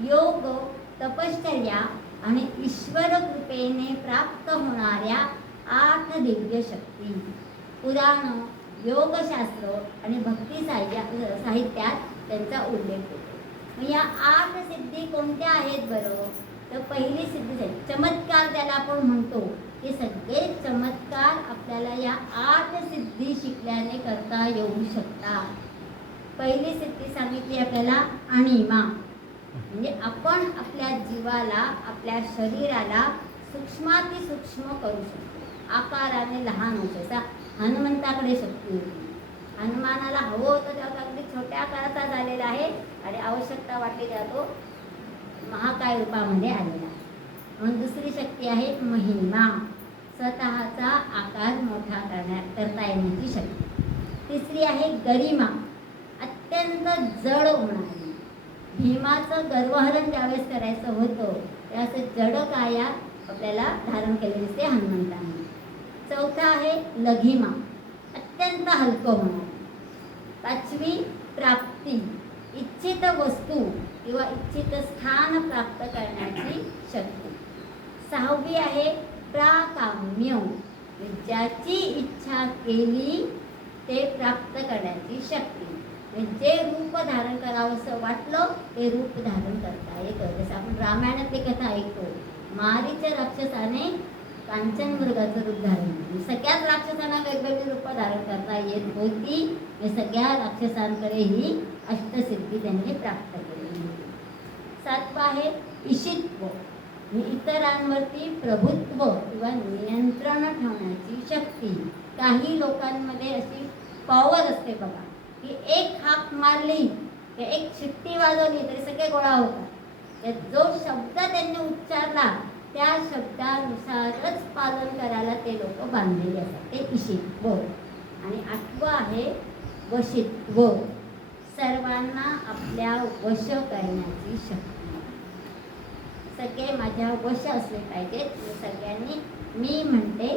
योग, तपश्चर्या आणि ईश्वर कृपेने प्राप्त होणाऱ्या 8 दिव्य शक्ती. पुराण, योगशास्त्र आणि भक्ती साहित्यात त्यांचा उल्लेख होतो. मग या 8 सिद्धी कोणत्या आहेत बरं? तर पहिली सिद्धी आहे चमत्कार, त्याला आपण म्हणतो. हे सगळे चमत्कार आपल्याला या 8 सिद्धी शिकल्याने करता येऊ शकतात. पहिली सिद्धी सांगितली आपल्याला अणिमा, म्हणजे आपण आपल्या जीवाला, आपल्या शरीराला सूक्ष्मातिसूक्ष्म करू शकतो. आकाराने लहान होतो. असा हनुमंताकडे शक्ती होती. हनुमानाला हवं होतं तेव्हा अगदी छोट्या आकाराचा झालेला आहे आणि आवश्यकता वाटली तेव्हा तो महाकाय रूपामध्ये आलेला आहे. म्हणून दुसरी शक्ती आहे महिमा, स्वतःचा आकार मोठा करता येण्याची शक्ती. तिसरी आहे गरिमा, अत्यंत जड होणारी. भीमाचं गर्वहरण ज्यावेळेस करायचं होतं ते असं जड काया आपल्याला धारण केले दिसते हनुमंतांनी. चौथा आहे लघिमा, अत्यंत हलकं होणार. पाचवी प्राप्ती, इच्छित वस्तू किंवा इच्छित स्थान प्राप्त करण्याची शक्ती. सहावी आहे प्राकाम्य, ज्याची इच्छा केली ते प्राप्त करण्याची शक्ती. जे रूप धारण करावं असं वाटलं ते रूप धारण करता येतं. जसं आपण रामायणातली कथा ऐकतो, मारीच राक्षसाने कांचन मृगाचं रूप धारण केलं. सगळ्याच राक्षसांना वेगवेगळी रूप धारण करता येत होती. सगळ्या राक्षसांकडे ही अष्टसिद्धी त्यांनी प्राप्त केली. सातवा आहे ईशित्व, इतरांवरती प्रभुत्व किंवा नियंत्रण ठेवण्याची शक्ती. काही लोकांमध्ये अशी पॉवर असते बघा, की एक हाक मारली की एक शिट्टी वाजवली तरी सगळे गोळा होतात. जो शब्द त्यांनी उच्चारला त्या शब्दानुसारच पालन करायला ते लोक बांधलेले असतात, ते ईशित्व. आणि आठवं आहे वशित्व, सर्वांना आपल्या वश करण्याची शक्ती. सगळे माझ्या वश असले पाहिजेत, सगळ्यांनी मी म्हणते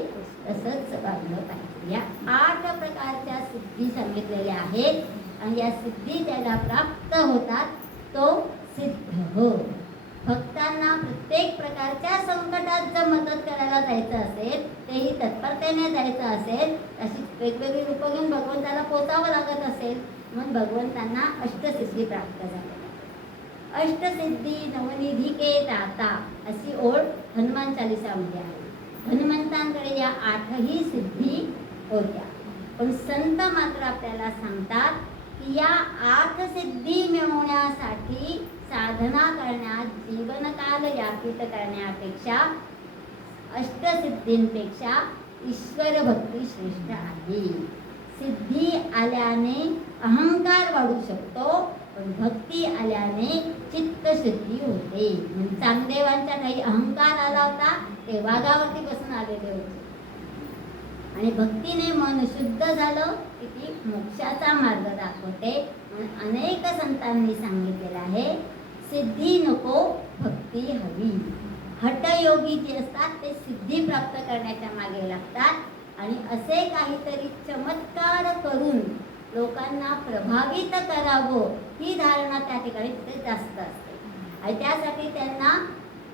तसंच वागलं पाहिजे. या 8 प्रकारच्या सिद्धी सांगितलेल्या आहेत आणि या सिद्धी त्याला प्राप्त होतात तो सिद्ध हो. भक्तांना प्रत्येक प्रकारच्या संकटात जर मदत करायला जायचं असेल, तेही तत्परतेने जायचं असेल, अशी वेगवेगळी रूपं घेऊन भगवंताला पोचावं लागत असेल, म्हणून भगवंतांना अष्टसिद्धी प्राप्त झाल्या. अष्टसिद्धी नवनिधिके दाता अशी ओळ हनुमान चालिसामध्ये आहे. हनुमंतांकडे या 8ही सिद्धी होत्या. पण संत मात्र आपल्याला सांगतात की या 8 सिद्धी मिळवण्यासाठी साधना करण्यात जीवनकाल यापित करण्यापेक्षा, अष्टसिद्धींपेक्षा ईश्वर भक्ती श्रेष्ठ आहे. सिद्धी आल्याने अहंकार वाढू शकतो, पण भक्ती आल्याने चित्तशुद्धी होते. म्हणजे चांगदेवांच्या काही अहंकार आला होता, ते वाघावरती बसून आलेले होते. आणि भक्तीने मन शुद्ध झालं की ती मोक्षाचा मार्ग दाखवते. म्हणून अनेक संतांनी सांगितलेलं आहे, सिद्धी नको भक्ती हवी. हठयोगी जे असतात ते सिद्धी प्राप्त करण्याच्या मागे लागतात आणि असे काहीतरी चमत्कार करून लोकांना प्रभावित करावं ही धारणा त्या ठिकाणी तिथे जास्त असते. आणि त्यासाठी त्यांना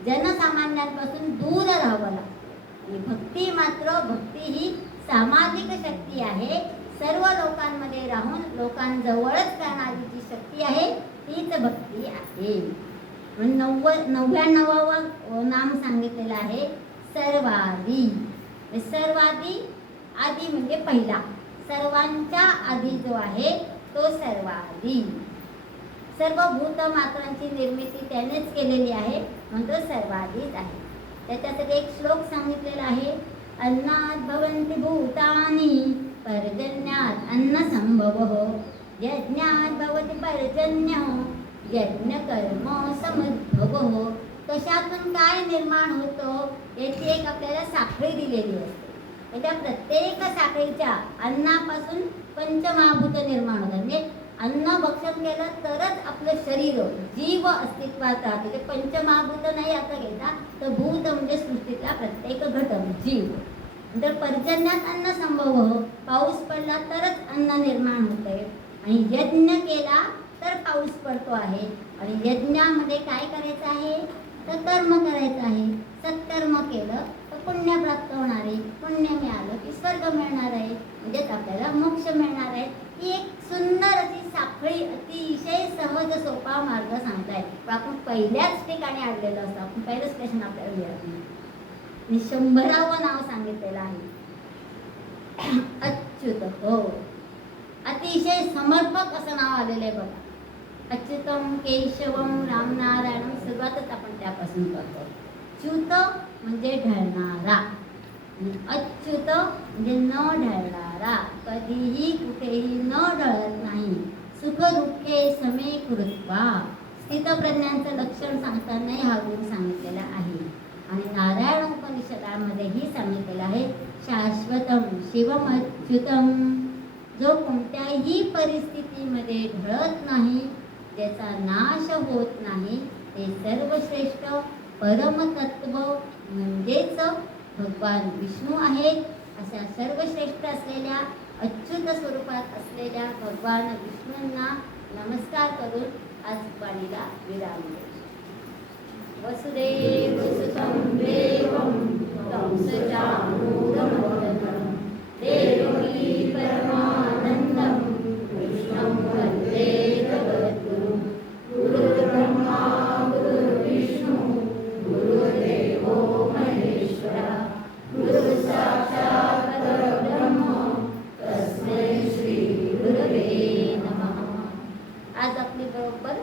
जनसामान्यांपासून दूर राहावं लागतं. आणि भक्ती मात्र, भक्ती ही सामाजिक शक्ती आहे. सर्व लोकांमध्ये राहून लोकांजवळच करणारी जी शक्ती आहे तीच भक्ती आहे. 99वावं नाम सांगितलेलं आहे सर्वादी. सर्वादी, आदी म्हणजे पहिला, सर्वांच्या आधी जो आहे तो सर्वादी. सर्व भूतमात्रांची निर्मिती त्यानेच केलेली आहे म्हणून तो सर्वाधीच आहे. त्याच्यासाठी एक श्लोक सांगितलेला आहे, अन्नात् भवन्ति भूतानि पर्जन्यात् अन्नसंभवः, यज्ञात् भवति पर्जन्यः यज्ञकर्म समुद्भवः. कशातून काय निर्माण होतं याची एक आपल्याला साखळी दिलेली असते. त्या प्रत्येक साखळीच्या अन्नापासून पंचमहाभूत निर्माण होतात. म्हणजे अन्न भक्षण केलं तरच आपलं शरीर, जीव अस्तित्वात राहतो. ते पंचमहाभूत नाही आता घेता तर भूत म्हणजे सृष्टीतला प्रत्येक घटक जीव. नंतर पर्जन्यात अन्न संभव, पाऊस पडला तरच अन्न निर्माण होतंय. आणि यज्ञ केला तर पाऊस पडतो आहे. आणि यज्ञामध्ये काय करायचं आहे तर कर्म करायचं आहे. सत्कर्म केलं तर पुण्य प्राप्त होणार आहे. पुण्य मिळालं की स्वर्ग मिळणार आहे, म्हणजेच आपल्याला मोक्ष मिळणार आहे. ही एक सुंदर अशी साखळी, अतिशय सहज सोपा मार्ग सांगताय. पण आपण पहिल्याच ठिकाणी आलेलं असतं, आपण पहिलंच स्टेशन आपल्याला मिळत नाही. आणि 100वावं नाव सांगितलेलं आहे अच्युत. हो, अतिशय समर्पक असं नाव आलेलं आहे बघा. अच्युतम केशवम रामनारायणम, सुरुवातच आपण त्यापासून करतो. च्युत म्हणजे ढळणारा, अच्युत म्हणजे न ढळणारा, कधीही कुठेही न ढळत नाही. सुख दुःखे समे कृत्वा, स्थितप्रज्ञांचं लक्षण सांगताना हा गुण सांगितलेला आहे. आणि नारायण उपनिषदामध्येही सांगितलेलं आहे, शाश्वतम शिवम अच्युतम, जो कोणत्याही परिस्थितीमध्ये ढळत नाही, ज्याचा नाश होत नाही, ते सर्वश्रेष्ठ परमतत्व म्हणजेच भगवान विष्णू आहेत. अशा सर्वश्रेष्ठ असलेल्या अच्युत स्वरूपात असलेल्या भगवान विष्णूंना नमस्कार करून आज वाणीला विराम देऊ. वसुदेव सुतं देवं कंसचाणूरमर्दनं देवकी परमानंदं कृष्णं वन्दे जगद्गुरुं. गुरुर्ब्रह्मा गुरुर्विष्णु गुरुर्देवो महेश्वरा, गुरुसाक्षात् परब्रह्म तस्मै श्री गुरवे नमः. आज आपली बरोबर